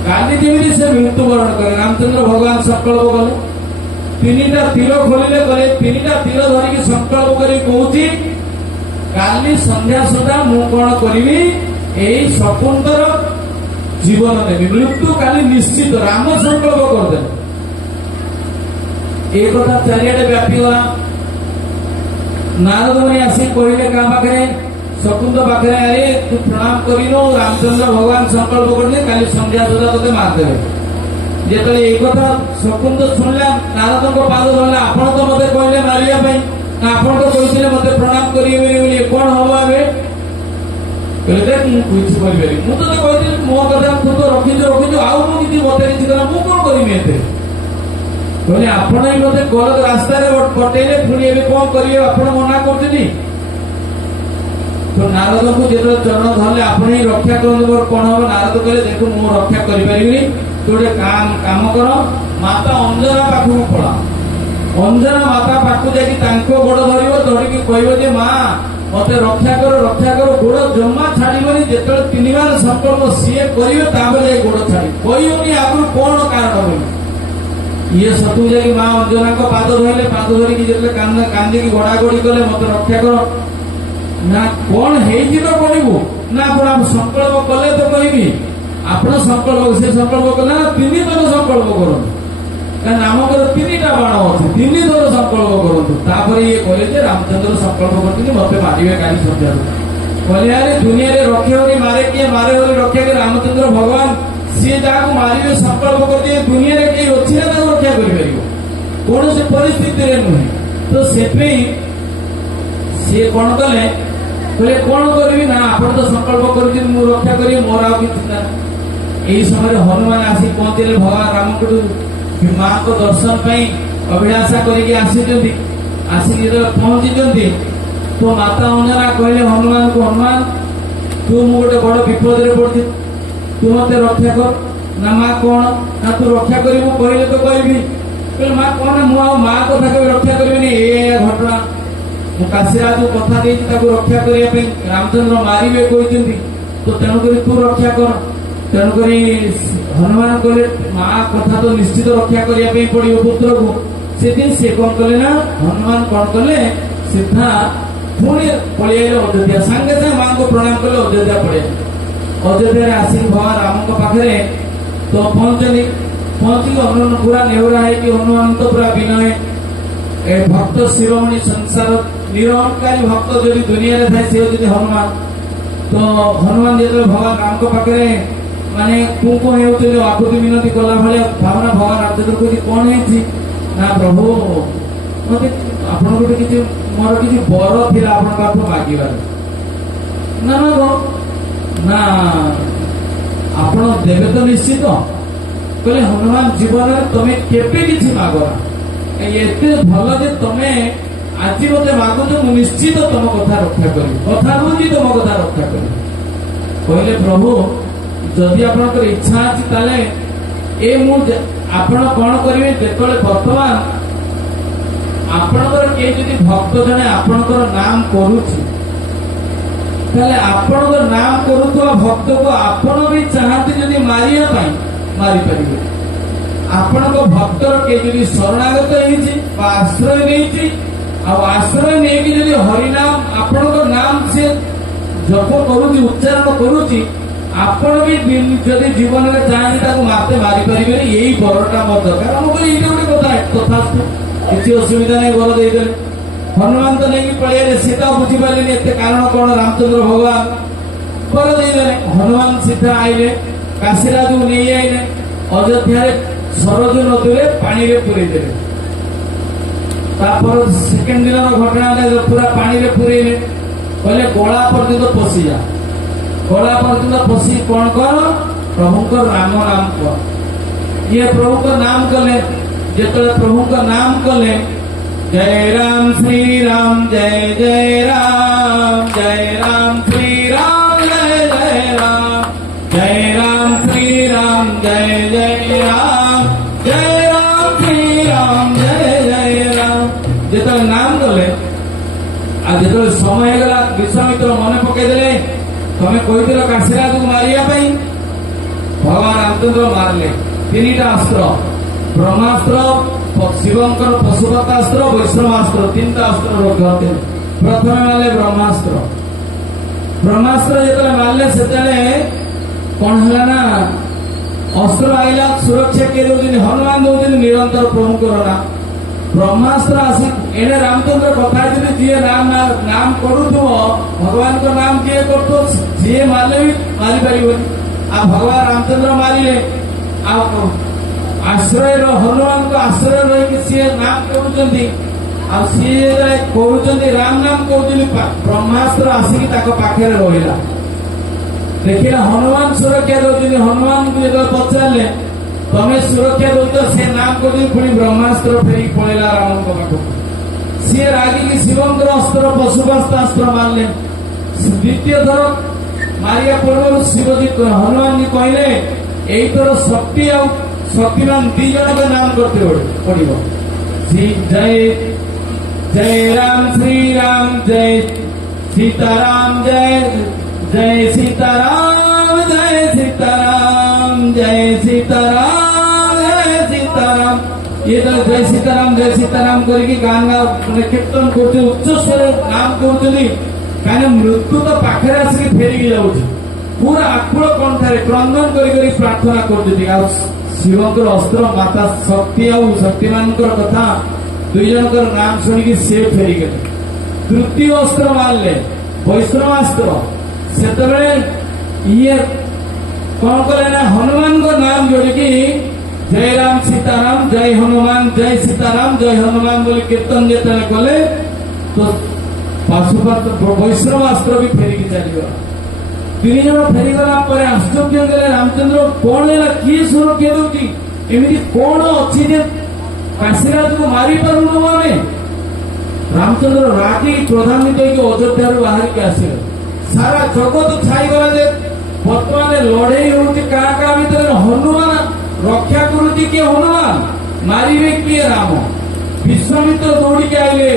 କାଲି ଯେମିତି ସେ ମୃତ୍ୟୁବରଣ କରେ। ରାମଚନ୍ଦ୍ର ଭଗବାନ ସଂକଳ୍ପ କଲେ, 3ଟା ତୀର ଖୋଲିଲେ, କଲେ 3ଟା ତୀର ଧରିକି ସଂକଳ୍ପ କରି କହୁଛି କାଲି ସନ୍ଧ୍ୟା ସୁଦ୍ଧା ମୁଁ କଣ କରିବି, ଏଇ ଶକୁନ୍ତର ଜୀବନ ନେବି, ମୃତ୍ୟୁ କାଲି ନିଶ୍ଚିତ। ରାମ ସଂକଳ୍ପ କରିଦେଲେ। ଏ କଥା ଚାରିଆଡେ ବ୍ୟାପିଗଲା। ନାରଦ ମୁନି ଆସି କହିଲେ କାହା ପାଖରେ, ଶକୁନ୍ତ ପାଖରେ, ଆରେ ତୁ ପ୍ରଣାମ କରିନୁ, ରାମଚନ୍ଦ୍ର ଭଗବାନ ସଂକଳ୍ପ କରିଲେ କାଲି ସନ୍ଧ୍ୟା ସୁଦ୍ଧା ତତେ ମାରିଦେବେ। ଯେତେବେଳେ ଏଇ କଥା ଶକୁନ୍ତ ଶୁଣିଲା, ନାରଦଙ୍କ ପାଦ ଧରିଲା, ଆପଣ ତ ମତେ କହିଲେ ମାରିବା ପାଇଁ, ଆପଣ ତ କହିଥିଲେ ମତେ ପ୍ରଣାମ କରିବେ ବୋଲି, କଣ ହବ ଏବେ? କହିଲେ ମୁଁ କିଛି କରିପାରିବି, ମୁଁ ତତେ କହିଥିଲି ମୋ କଥା ତୁ ତ ରଖିଛୁ, ଆଉ ମୁଁ କିଛି ମତେ କିଛି କଲା, ମୁଁ କଣ କରିବି ଏତେ? କହିଲେ ଆପଣ ହିଁ ମତେ ଗଲତ ରାସ୍ତାରେ ପଟେଇଲେ, ପୁଣି ଏବେ କଣ କରିବେ, ଆପଣ ମନା କରୁଛନ୍ତି। ତ ନାରଦଙ୍କୁ ଯେତେବେଳେ ଚରଣ ଧରିଲେ, ଆପଣ ହିଁ ରକ୍ଷା କରନ୍ତୁ, ମୋର କଣ ହବ? ନାରଦ କହିଲେ, ଦେଖ ମୁଁ ରକ୍ଷା କରିପାରିବିନି, ତୁ ଗୋଟେ କାମ କର, ମାତା ଅଞ୍ଜନା ପାଖକୁ ପଳା। ଅଞ୍ଜନା ମାତା ପାଖକୁ ଯାଇକି ତାଙ୍କ ଗୋଡ ଧରିବ, ଧରିକି କହିବ ଯେ ମା ମତେ ରକ୍ଷା କର, ଗୋଡ ଜମା ଛାଡିବନି। ଯେତେବେଳେ 3 ବାର ସଂକଳ୍ପ ସିଏ କରିବେ, ତାପରେ ଯାଇ ଗୋଡ ଛାଡିବ, କହିବନି ଆଗରୁ କଣ କାରଣ ବୋଲି। ଇଏ ସତୁ ଯାଇକି ମା ଅଞ୍ଜନାଙ୍କ ପାଦ ଧରିଲେ, ପାଦ ଧରିକି ଯେତେବେଳେ କାନ୍ଦିକି ଘୋଡାଘୋଡି କଲେ, ମତେ ରକ୍ଷା କର। ନା କଣ ହେଇଛି ତ କହିବୁ, ନା ଆପଣ ସଂକଳ୍ପ କଲେ ତ କହିବି। ଆପଣ ସଂକଳ୍ପ, ସେ ସଂକଳ୍ପ କଲେ ନା 3 ଥର ସଂକଳ୍ପ କରନ୍ତୁ, କାରଣ ଆମଙ୍କର 3ଟା ବାଣ ଅଛି, 3 ଥର ସଂକଳ୍ପ କରନ୍ତୁ। ତାପରେ ଇଏ କହିଲେ ଯେ ରାମଚନ୍ଦ୍ର ସଂକଳ୍ପ କରିଛନ୍ତି ମତେ ମାରିବେ କାଲି ସନ୍ଧ୍ୟାରୁ। କହିଲେ ଦୁନିଆ ରକ୍ଷା କରି ମାରେ କିଏ ମାରେ ବୋଲି ରକ୍ଷା କରି ରାମଚନ୍ଦ୍ର ଭଗବାନ ସିଏ ଯାହାକୁ ମାରିବେ ସଂକଳ୍ପ କରିଦିଏ ଦୁନିଆରେ କେହି ଅଛି ନା ତାକୁ ରକ୍ଷା କରିପାରିବ କୌଣସି ପରିସ୍ଥିତିରେ ନୁହେଁ। ତ ସେଥିପାଇଁ ସିଏ କଣ କଲେ କହିଲେ କଣ କରିବି ନା ଆପଣ ତ ସଂକଳ୍ପ କରିଛନ୍ତି ମୁଁ ରକ୍ଷା କରିବି ମୋର ଆଉ କିଛି ନା। ଏହି ସମୟରେ ହନୁମାନ ଆସି ପହଞ୍ଚିଲେ ଭଗବାନ ରାମଙ୍କଠୁ ମାଙ୍କ ଦର୍ଶନ ପାଇଁ ଅଭିଳାଷା କରିକି ଆସିଛନ୍ତି। ଆସିକି ଯେତେବେଳେ ପହଞ୍ଚିଛନ୍ତି ତ ମାତା ଅଞ୍ଜନା କହିଲେ ହନୁମାନଙ୍କୁ ହନୁମାନ ତୁ ମୁଁ ଗୋଟେ ବଡ ବିପଦରେ ପଡିଛି ତୁ ମତେ ରକ୍ଷା କର। ନା ମା କଣ ନା ତୁ ରକ୍ଷା କରିବୁ କହିଲେ ତ କହିବି। କହିଲେ ମା କଣ ମୁଁ ଆଉ ମା କଥା କେବେ ରକ୍ଷା କରିବିନି ଏ ଘଟଣା ମୁଁ କାଶୀରାଜକୁ କଥା ଦେଇଛି ତାକୁ ରକ୍ଷା କରିବା ପାଇଁ ରାମଚନ୍ଦ୍ର ମାରିବେ କହିଛନ୍ତି ତ ତେଣୁକରି ତୁ ରକ୍ଷା କର। ତେଣୁକରି ହନୁମାନ କହିଲେ ମା କଥା ତ ନିଶ୍ଚିତ ରକ୍ଷା କରିବା ପାଇଁ ପଡିବ ପୁତ୍ରକୁ। ସେଥିପାଇଁ ସେ କଣ କଲେ ନା ହନୁମାନ କଣ କଲେ ସିଧା ପୁଣି ପଳେଇଲେ ଅଯୋଧ୍ୟା ସାଙ୍ଗେ ସାଙ୍ଗେ ମାଙ୍କୁ ପ୍ରଣାମ କଲେ ଅଯୋଧ୍ୟା ପଳେଇଲେ। ଅଯୋଧ୍ୟାରେ ଆସିକି ଭଗବାନ ରାମଙ୍କ ପାଖରେ ତ ପହଞ୍ଚନି ପହଞ୍ଚିକି ହନୁମାନ ପୁରା ନେହୁରା ହେଇକି ହନୁମାନ ତ ପୁରା ବିନୟ ଏ ଭକ୍ତ ଶିରୋମଣି ସଂସାର ନିରହଂକାରୀ ଭକ୍ତ ଯଦି ଦୁନିଆରେ ଥାଏ ସେ ହଉଛନ୍ତି ହନୁମାନ। ତ ହନୁମାନ ଯେତେବେଳେ ଭଗବାନ ରାମଙ୍କ ପାଖରେ ମାନେ କୁଁ ହେଉଥିଲେ ଆକୁତି ମିନତି କଲା ଭଳିଆ ଭାବନା ଭଗବାନ ରାମଚନ୍ଦ୍ର କହୁଛି କଣ ହେଇଛି ନା ପ୍ରଭୁ ମତେ ଆପଣଙ୍କଠୁ କିଛି ମୋର କିଛି ବର ଥିଲା ଆପଣଙ୍କ ପାଖକୁ ମାଗିବାର ନା ନା ଆପଣ ଦେବେ ତ ନିଶ୍ଚିତ। କହିଲେ ହନୁମାନ ଜୀବନରେ ତମେ କେବେ କିଛି ମାଗନା ଏତେ ଭଲ ଯେ ତମେ ଆଜି ମତେ ମାଗୁଛ ମୁଁ ନିଶ୍ଚିତ ତମ କଥା ରକ୍ଷା କରିବି କଥା ନୁହଁକି ତମ କଥା ରକ୍ଷା କରିବି। କହିଲେ ପ୍ରଭୁ ଯଦି ଆପଣଙ୍କର ଇଚ୍ଛା ଅଛି ତାହେଲେ ଏ ମୁଁ ଆପଣ କଣ କରିବେ ଯେତେବେଳେ ବର୍ତ୍ତମାନ ଆପଣଙ୍କର କେହି ଯଦି ଭକ୍ତ ଜଣେ ଆପଣଙ୍କର ନାମ କରୁଛି ତାହେଲେ ଆପଣଙ୍କ ନାମ କରୁଥିବା ଭକ୍ତକୁ ଆପଣ ବି ଚାହାନ୍ତି ଯଦି ମାରିବା ପାଇଁ ମାରିପାରିବେ। ଆପଣଙ୍କ ଭକ୍ତର କିଏ ଯଦି ଶରଣାଗତ ହେଇଛି ବା ଆଶ୍ରୟ ନେଇଛି ଆଉ ଆଶ୍ରୟ ନେଇକି ଯଦି ହରିନାମ ଆପଣଙ୍କ ନାମ ସେ ଜପ କରୁଛି ଉଚ୍ଚାରଣ କରୁଛି ଆପଣ ବି ଯଦି ଜୀବନରେ ଚାହାନ୍ତି ତାକୁ ମାତେ ମାରିପାରିବେନି ଏଇ ବରଟା ମୋର ଦରକାର। ମୁଁ କହିଲି ଏଇଟା ଗୋଟେ କଥା କିଛି ଅସୁବିଧା ନାହିଁ ବର ଦେଇଦେଲେ। ହନୁମାନ ତ ନେଇକି ପଳେଇଲେ ସେ ତ ବୁଝିପାରିଲେନି ଏତେ କାରଣ କଣ ରାମଚନ୍ଦ୍ର ଭଗବାନ ବର ଦେଇଦେଲେ। ହନୁମାନ ସିଧା ଆଇଲେ କାଶୀରାଜକୁ ନେଇ ଆଇଲେ ଅଯୋଧ୍ୟାରେ ସରଜୁ ନଦୀରେ ପାଣିରେ ପୁରେଇ ଦେଲେ। ତାପରେ ସେକେଣ୍ଡ ଦିନର ଘଟଣା ପୁରା ପାଣିରେ ପୁରେଇଲେ କହିଲେ ଗଳା ପର୍ଯ୍ୟନ୍ତ ପଶିଯା ଗଳା ପର୍ଯ୍ୟନ୍ତ ପଶି କଣ କର ପ୍ରଭୁଙ୍କର ରାମ ନାମ କର। ଇଏ ପ୍ରଭୁଙ୍କ ନାମ କଲେ ଯେତେବେଳେ ପ୍ରଭୁଙ୍କ ନାମ କଲେ ଜୟ ରାମ ଶ୍ରୀ ରାମ ଜୟ ଜୟ ରାମ ଜୟ ରାମ ଶ୍ରୀ ରାମ ଜୟ ଜୟ ରାମ ଜୟ ରାମ ଶ୍ରୀ ରାମ ଜୟ ଜୟ ରାମ ଜୟ ରାମ ଶ୍ରୀ ରାମ ଜୟ ଜୟ ରାମ ଯେତେବେଳେ ନାମ କଲେ ଆଉ ଯେତେବେଳେ ସମୟ ହେଇଗଲା ବିଶ୍ୱାମିତ୍ର ମନେ ପକେଇଦେଲେ ତମେ କହିଥିଲ କାଶୀରାଜକୁ ମାରିବା ପାଇଁ ଭଗବାନ ରାମଚନ୍ଦ୍ର ମାରିଲେ ତିନିଟା ଅସ୍ତ୍ର ବ୍ରହ୍ମାସ୍ତ୍ର ଶିବଙ୍କର ପଶୁପତାସ୍ତ୍ର ବୈଷ୍ଣବାସ୍ତ୍ର ତିନିଟା ଅସ୍ତ୍ର ରଖିଥିଲେ। ପ୍ରଥମେ ମାରିଲେ ବ୍ରହ୍ମାସ୍ତ୍ର ଯେତେବେଳେ ମାରିଲେ ସେତେବେଳେ କଣ ହେଲା ନା ଅସ୍ତ୍ର ଆଇଲା ସୁରକ୍ଷା କିଏ ଦଉଛନ୍ତି ହନୁମାନ ଦଉଛନ୍ତି ନିରନ୍ତର ପ୍ରଭୁଙ୍କର ନାମ। ବ୍ରହ୍ମାସ୍ତ୍ର ଆସି ଏଣେ ରାମଚନ୍ଦ୍ର କଥା ହେଇଛନ୍ତି ଯିଏ ନାମ କରୁଥିବ ଭଗବାନଙ୍କ ନାମ ଯିଏ କରୁଥିବ ଯିଏ ମାରିଲେ ବି ମାରିପାରିବନି। ଆଉ ଭଗବାନ ରାମଚନ୍ଦ୍ର ମାରିଲେ ଆଉ ଆଶ୍ରୟର ହନୁମାନଙ୍କ ଆଶ୍ରୟ ରହିକି ସିଏ ନାମ କରୁଛନ୍ତି ଆଉ ସିଏ କରୁଛନ୍ତି ରାମ ନାମ କହୁଛନ୍ତି ବ୍ରହ୍ମାସ୍ତ୍ର ଆସିକି ତାଙ୍କ ପାଖରେ ରହିଲା। ଦେଖିଲା ହନୁମାନ ସୁରକ୍ଷା ଦଉଛନ୍ତି ହନୁମାନଙ୍କୁ ଯେତେବେଳେ ପଚାରିଲେ ତମେ ସୁରକ୍ଷା ଦଉଛ ସେ ନାମ କରୁଛନ୍ତି ପୁଣି ବ୍ରହ୍ମାସ୍ତ୍ର ଫେରିକି ପଳେଇଲା ରାମଙ୍କ ପାଖକୁ। ସିଏ ରାଗିକି ଶିବଙ୍କର ଅସ୍ତ୍ର ପଶୁପତାସ୍ତ୍ର ମାରିଲେ। ଦ୍ୱିତୀୟ ଥର ମାରିବା ପୂର୍ବରୁ ଶିବଜୀ ହନୁମାନଜୀ କହିଲେ ଏଇଥର ଶକ୍ତି ଆଉ ଶକ୍ତିମାନ ଦି ଜଣଙ୍କ ନାମ କରତେ ପଡିବ ଜୟ ଜୟ ରାମ ଶ୍ରୀ ରାମ ଜୟ ସୀତାରାମ ଜୟ ଜୟ ସୀତାରାମ ଜୟ ସୀତାରାମ ଜୟ ସୀତାରାମ ଜୟ ସୀତାରାମ। ये तो जय सीताराम करके गान कीर्तन कर उच्च स्वर नाम कर कहीं मृत्यु तो पाखे आसिक फेरिकी जाऊँगी पूरा आकुल कंठार क्रंदन कर प्रार्थना कर शिवकर अस्त्र माता शक्ति आउ शक्तिमान कथा दुई जनकर नाम शुणिकी सी फेरिगले। तृतीय अस्त्र मारे वैष्णवास्त्र से ये कौन कले ना हनुमान को नाम जोड़ी की जय राम सीताराम जय हनुमान जय सीताराम जय हनुमान बोली कीर्तन जिते कले तो पाशुपत वैष्णव अस्त्र भी फेरिकी चलिए तीन जन फेरीगला आश्चर्य कले रामचंद्र कौन है किए सुरक्षा दूसरी एमती कौन अच्छी जे काशीराज को मारी पारूनु आमे रामचंद्र रागी प्रधानित अयोध्या बाहर के आसिले सारा जगत छाईगला जे बर्तमान लड़े होती क्या भितर हनुमान रक्षा करुच्ची किए हनुमान मारे किए राम विश्वामित्र दौड़ी के आइले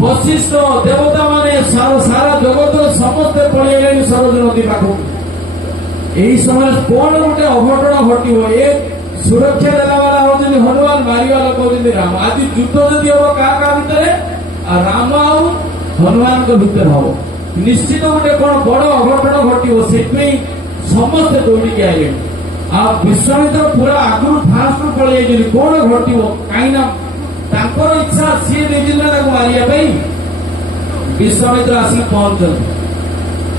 वशिष्ठ देवता माने सारा जगत समस्ते पलैले सरज नदी पाखक यही समय कौन गोटे अघटन घटो ये सुरक्षा देला वाला होती हनुमान मारिया लोक होती राम आज युद्ध जदि हम क्या भितर राम आउ हनुमान भितर हम निश्चित गोटे कौन बड़ अघटन घटो से समस्ते दौड़ी आइले आ विश्वामित्र पूरा आगुरी फास्ट पलि कौन घटो कहीं इच्छा सी देना मारिया विश्वामित्र आसिक पहुंचते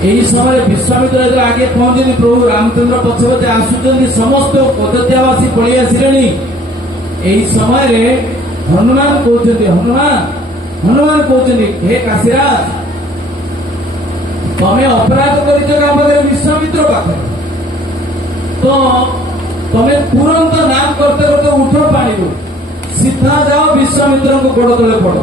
यही समय विश्वामित्र आगे पहुंचे प्रभु रामचंद्र पछे पछे आसुच्च समस्त अयोध्यावासी पलि आसिले यही समय हनुमान कहते हनुमान कहते हे काशीराज तमें अपराध कर विश्वामित्र पाखे तो तमें तुरंत नाम करते करते उठ पानी सीधा जाओ विश्वामित्र को गोड़ तले पड़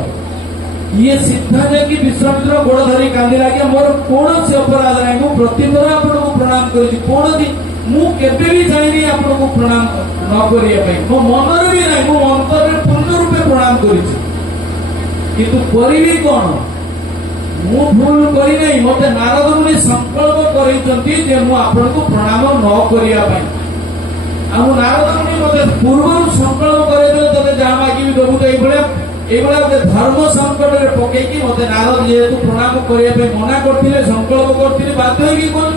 ये सीधा जाकि विश्वामित्र गोड़ धरी कांदी लगे मोर कौन से अपराध ना मुझे प्रतिथर आपको प्रणाम करी चाहिए आपको प्रणाम न करने मो मनर भी ना मो अंतर पूर्ण रूपे प्रणाम करी कौन मु भूल करी मत नारद मुनि संकल्प कर प्रणाम न करने नारद मुनि मत पूर्व संकल्प कर जहाँ मागिबी देबू तो ये गोटे धर्म संकट में पकईकि मत नारद जेहेतु प्रणाम करने मना करते संकल्प करते बाध्य कौन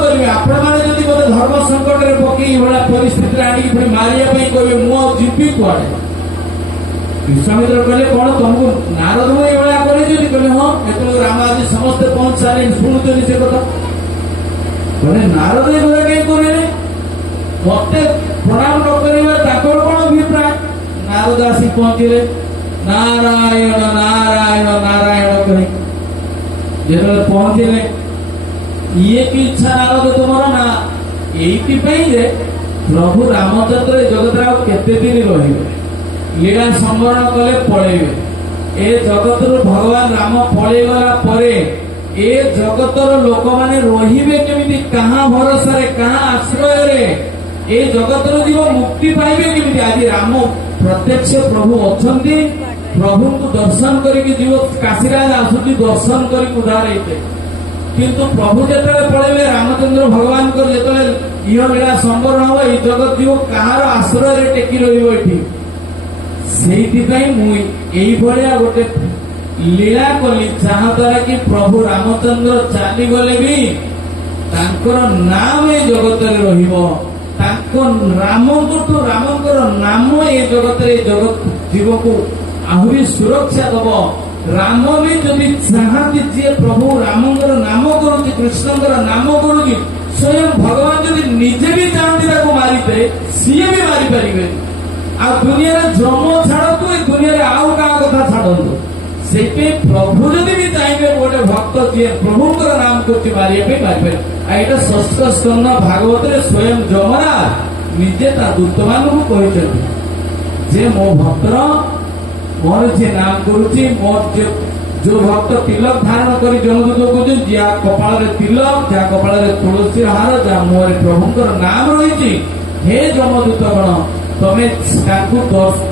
करी आपण मैंने जब मत धर्म संकट में पकई परिस्थिति आनिक मारिया कहे मुझे जीवी कड़े विश्वामित्र कहले कौन तुमको नारद मुनि कहले हाँ ये राम आज समस्ते पहुंच सारे शुणुचुनी से कथा कहले नारद कहीं करे मत प्रणाम न कर कौन अभिप्राय नारद आसी पहुंचे नारायण नारायण नारायण कही जो पहुंचले ये की इच्छा नारद तुमर ना ये प्रभु रामचंद्र जगत केते दिन रही लीला संवरण कले पलैबे ए जगत भगवान राम पलैगला परे ए जगतर लोक माने रहिबे केमिति कहाँ भरोसा रे कहाँ आश्रय रे ए जगतर जीव मुक्ति पाइबे केमिति आज राम प्रत्यक्ष प्रभु अछंती प्रभु को दर्शन करके जीव काशीराज आसुची दर्शन करके उद्धार होते किंतु प्रभु जेतले पलैबे रामचंद्र भगवान को जेतले इह लीला संवरण हो ए जगत जीव कहार आश्रय रे टेकी रहिबो एठी गोटे लीला कली जहाँ द्वारा कि प्रभु रामचंद्र चली गले भी नाम ए जगत रामकर नाम ए जगत जगत जीव को आहरी सुरक्षा दब राम भी जदि चाहती जी प्रभु रामकर नाम करुच्ची कृष्णकर नाम करुच्ची स्वयं भगवान जदि निजे भी चाहती मारिते सी भी मारी पारे आ दुनिया जम छाड़ू दुनिया आउ क्या कथा छाड़ू से प्रभु जदि भी चाहिए गोटे भक्त जी प्रभु नाम कर मारे यहाँ षष्ठ स्कंद भागवत स्वयं जमरा निजे दूत मान कहते मो भक्तर मोर जे नाम करुच्ची मोर जो भक्त तिलक धारण कर जमदूत को जहाँ कपाल तिलक जहाँ कपाल तुलसी हार जहाँ मुहर प्रभु नाम रही हे जमदूत गण तमें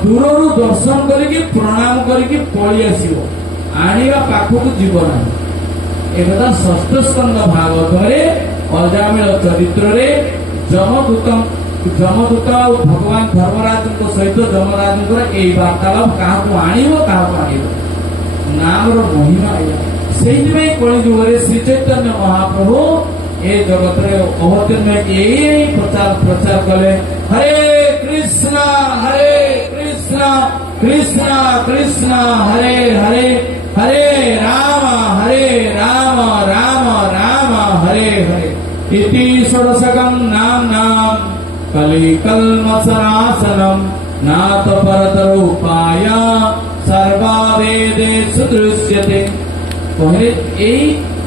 दूर दर्शन करके प्रणाम करके पलि आसो आनिबा पाखक जीवन एक षष्ठ स्कंद भागवत अजामिल चरित्र रे जमदूत भगवान धर्मराज सहित जमराज यही वार्तालाप क्या आण नाम महिमा से कलिजुग श्री चैतन्य महाप्रभु ए जगत अवतीर्ण यही प्रचार कले हरे कृष्णा कृष्णा कृष्णा हरे हरे हरे राम राम षोडशकं नाम्नां कलिकल्मसनासनं नाथ परतरूपाय सर्वा वेदेषु दृश्यते। कहले एई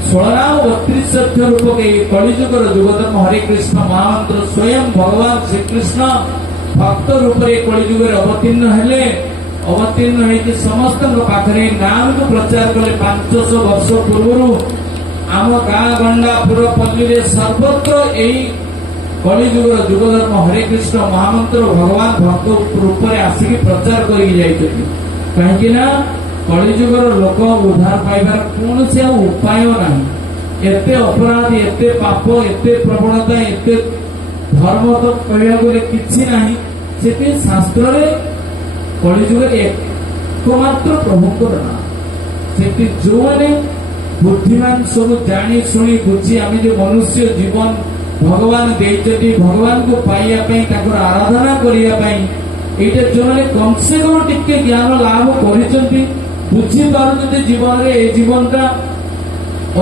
1632 रूप के कलिजुगर जुगधर्म हरे कृष्ण महामंत्र स्वयं भगवान श्री कृष्ण भक्त रूप रे कलिजुगर अवतीर्ण हेले। अवतीर्ण होइकि समस्त पाखरे नाम को प्रचार कले। 500 वर्ष पूर्व आम गाँ गंडापुर पल्ली रे सर्वत्र एई कलिजुगर जुगधर्म हरे कृष्ण महामंत्र भगवान भक्त रूप रे आसिक प्रचार करि जाइछथि। कहीं ना कलिजुगर लोक उद्धार पाइबार कौन से उपाय नहीं। एते अपराध एते पाप एते प्रवणता एते धर्म तो कहया किसी नहीं। से शास्त्र रे कलिजुगर एकमात्र प्रभु ना से जो मैंने बुद्धिमान सब जानी शुणी बुझी आम जो मनुष्य जीवन भगवान देइछथि भगवान को पाइया आराधना करने ये जो मैंने कम से कम टिके ज्ञान लाभ करिसेंती बुझी पारुछंती जीवन रे ए जीवनटा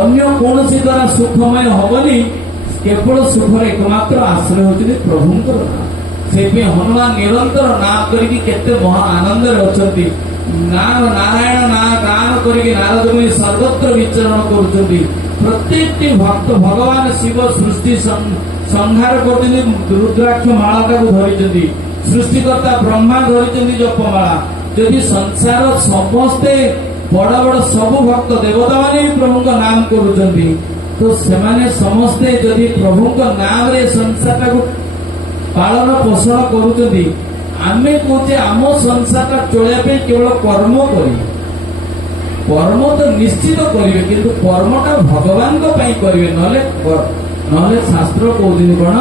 अन्य कौन द्वारा सुखमय हबनी। केवल सुखर एकमात्र आश्रय होती प्रभुंकर नाम। से हनुमान निरंतर नाम करके केते महा आनंद अच्छी नाम नारायण नाम करके नारद मुनि सर्वत्र विचरण करुछंती। प्रत्येक भक्त भगवान शिव सृष्टि संहार कर रुद्राक्ष माला धरी सृष्टिकर्ता ब्रह्मा धरी जपमाला। यदि संसार समस्ते बड़ बड़ सब भक्त देवता माने भी प्रभु का नाम करुछंती तो सेमाने समस्ते यदि प्रभु का नाम रे संसार को पालन पोषण करुछंती आमे कहते आम संसार चलने केवल कर्म करी कर्म तो निश्चित करेंगे किंतु कर्मटा भगवान करेंगे नले शास्त्र कहते कौन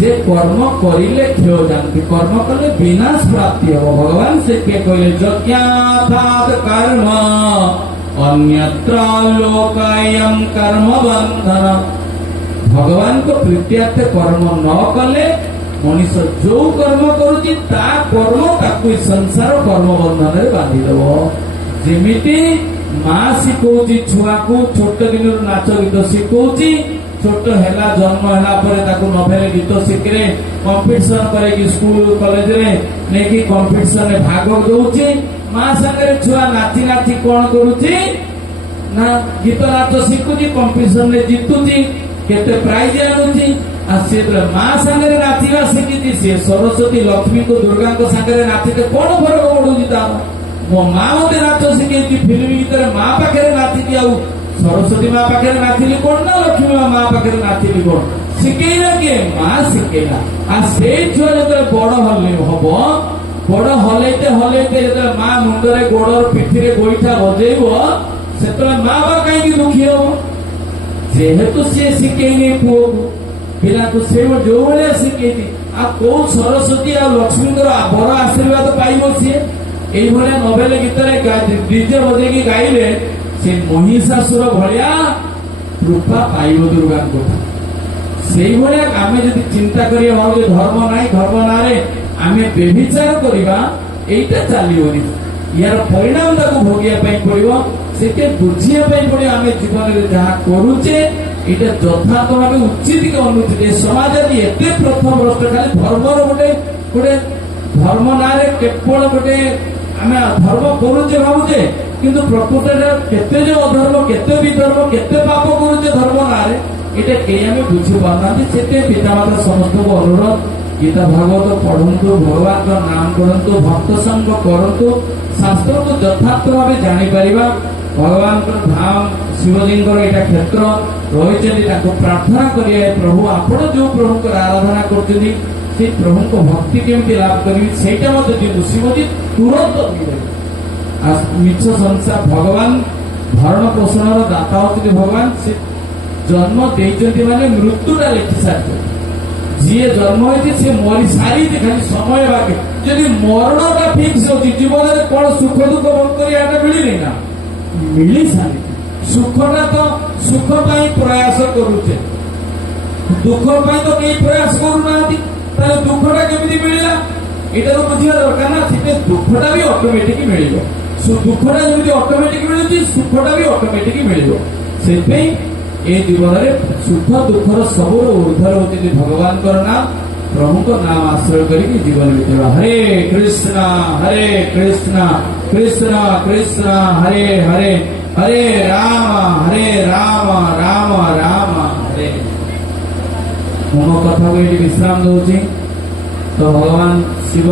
जे कर्म करिले क्षय जानती कर्म कले विनाश प्राप्ति हो। भगवान से कहले यज्ञार्थात् कर्म अन्यत्र लोकायं कर्म बंधन। भगवान को प्रीत्यार्थ कर्म न कले मनीष जो कर्म करुची ता कर्म ताकू संसार कर्म बंधन रे बांधी देबो। जेमिति मां शिखौची छुआ को छोट दिन नाच गीत शिखौची छोट हैला जन्म हैला परे ताकू नभेले गीत शिखरे कंपटीशन करे कि स्कूल कॉलेज रे नेकी कंपटीशन रे भाग दउची मां संगे छुआ नाची नाची कोन करूची ना गीत नाच शिखुची कंपटीशन रे जीतुची केते प्राइज आनुची आ से मां संगे नाचिबा शिखिची से सरस्वती लक्ष्मी को दुर्गा को संगे नाचिते कोन फरक पडुची ता मो मां मते नाच शिखैची फिल्म गीत रे मां पाखे नाची दियाउ सरस्वती माँ पाखे नाचिली कौन ना लक्ष्मी माँ पाखे नाचिली कौन शिखेला किए माँ शिखेला। आ से छुआ जो बड़ हले हम बड़ हलैते हलैते जो माँ मुंडरे गोड़ पिठी रे गोईठा बजेब से माँ बा कहीं दुखी हम जेहेतु सी शिखेनी पुओ को पिला को से जो भाया शिखे आ कौ सरस्वती आ लक्ष्मी बड़ आशीर्वाद पाइब सी ये नभेल गीत डीजे बजेकी गाइले से महिषासुर भाया कृपा पाइब दुर्गा से आम जब चिंता करिया भाव धर्म ना धर्म ना आम व्यभिचार करवा यहीटा चलनी यार परिणाम ताको भोगिया पड़ो से बुझिया पड़ो आम जीवन में जहाँ करुचे ये यथार्थ भाव उचित के अनुचित समाज एत प्रथम भ्रष्ट खाली धर्मर गोटे गोटे धर्म ना केवल गोटे आम धर्म करुचे भावुचे किंतु प्रकृत केते जो अधर्म केते विधर्म केते पाप करुचे धर्म ना ये कहीं आम बुझी पाना से पितामाता समस्त को अनुरोध गीता भागवत पढ़ु भगवान का नाम करतु भक्त संग करतु शास्त्र को यथार्थ भाव जापर भगवान धाम शिवजी यहाँ क्षेत्र रही प्रार्थना करिए प्रभु आपण जो प्रभु आराधना कर प्रभु को भक्ति केमती लाभ करी शिवजी तुरंत मिछ संसार भगवान भरण पोषण दाता होती भगवान से जन्म देते माने मृत्युटा लिखि सारी जी जन्म होती सी मरी सारी खाली समय बाकी जदि मरणटा फिक्स होती जीवन में कौन सुख दुख बंद कर मिलनी ना मिली सारी सुखटा तो सुख प्रयास करुचे दुख तो कई प्रयास करूना दुखटा केमी मिलला यहाँ तो बुझा दरकार ना से दुखटा भी ऑटोमेटिक मिल दुखटा जमी ऑटोमेटिक मिलूँ सुखटा भी ऑटोमेटिक मिल से ए जीवन में सुख दुखर सबुर ऊर्धर होती भगवान नाम प्रभु को नाम आश्रय करके जीवन बीतेगा। हरे कृष्ण कृष्ण कृष्ण हरे हरे हरे राम राम राम हरे। मम कथा को ये विश्राम दूची। तो भगवान शिव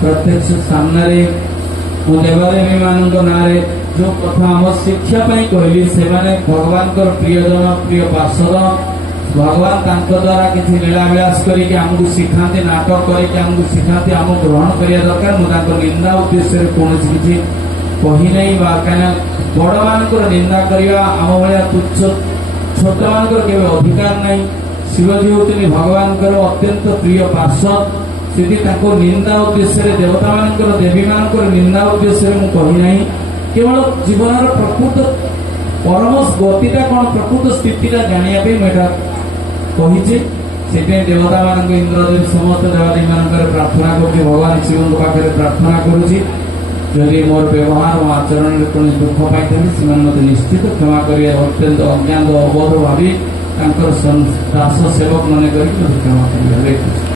प्रत्यक्ष सामने देवादेवी मान ना जो कथा आम शिक्षा कहली से भगवान प्रियजन प्रिय पार्षद भगवान द्वारा किसी लीलाविलास करमको शिखाती नाटक करमको शिखाती आम ग्रहण करने दरकार। मुझे निंदा उद्देश्य कौन किसी कही नहीं कहीं बड़ मान निंदा करवा आम भाया तुच्छ छोट मान के अधिकार नहीं। शिवजी होती भगवान अत्यंत प्रिय पार्षद से निंदा उद्देश्य देवता मान देवी मान निंदा उद्देश्य मुझे कही नहीं। केवल जीवन प्रकृत परम गतिटा कौन प्रकृत स्थितिटा जानापी मुझे कही से देवता मान इंद्रदेव समस्त देवादेवी मान प्रार्थना कर भगवान शिव पाखे प्रार्थना करुँची जदि मोर व्यवहार और आचरण में कौन दुख पाई से मत निश्चित क्षमा करेंगे। अत्यंत अज्ञान अबोध भावी दास सेवक मन कर क्षमा करेंगे।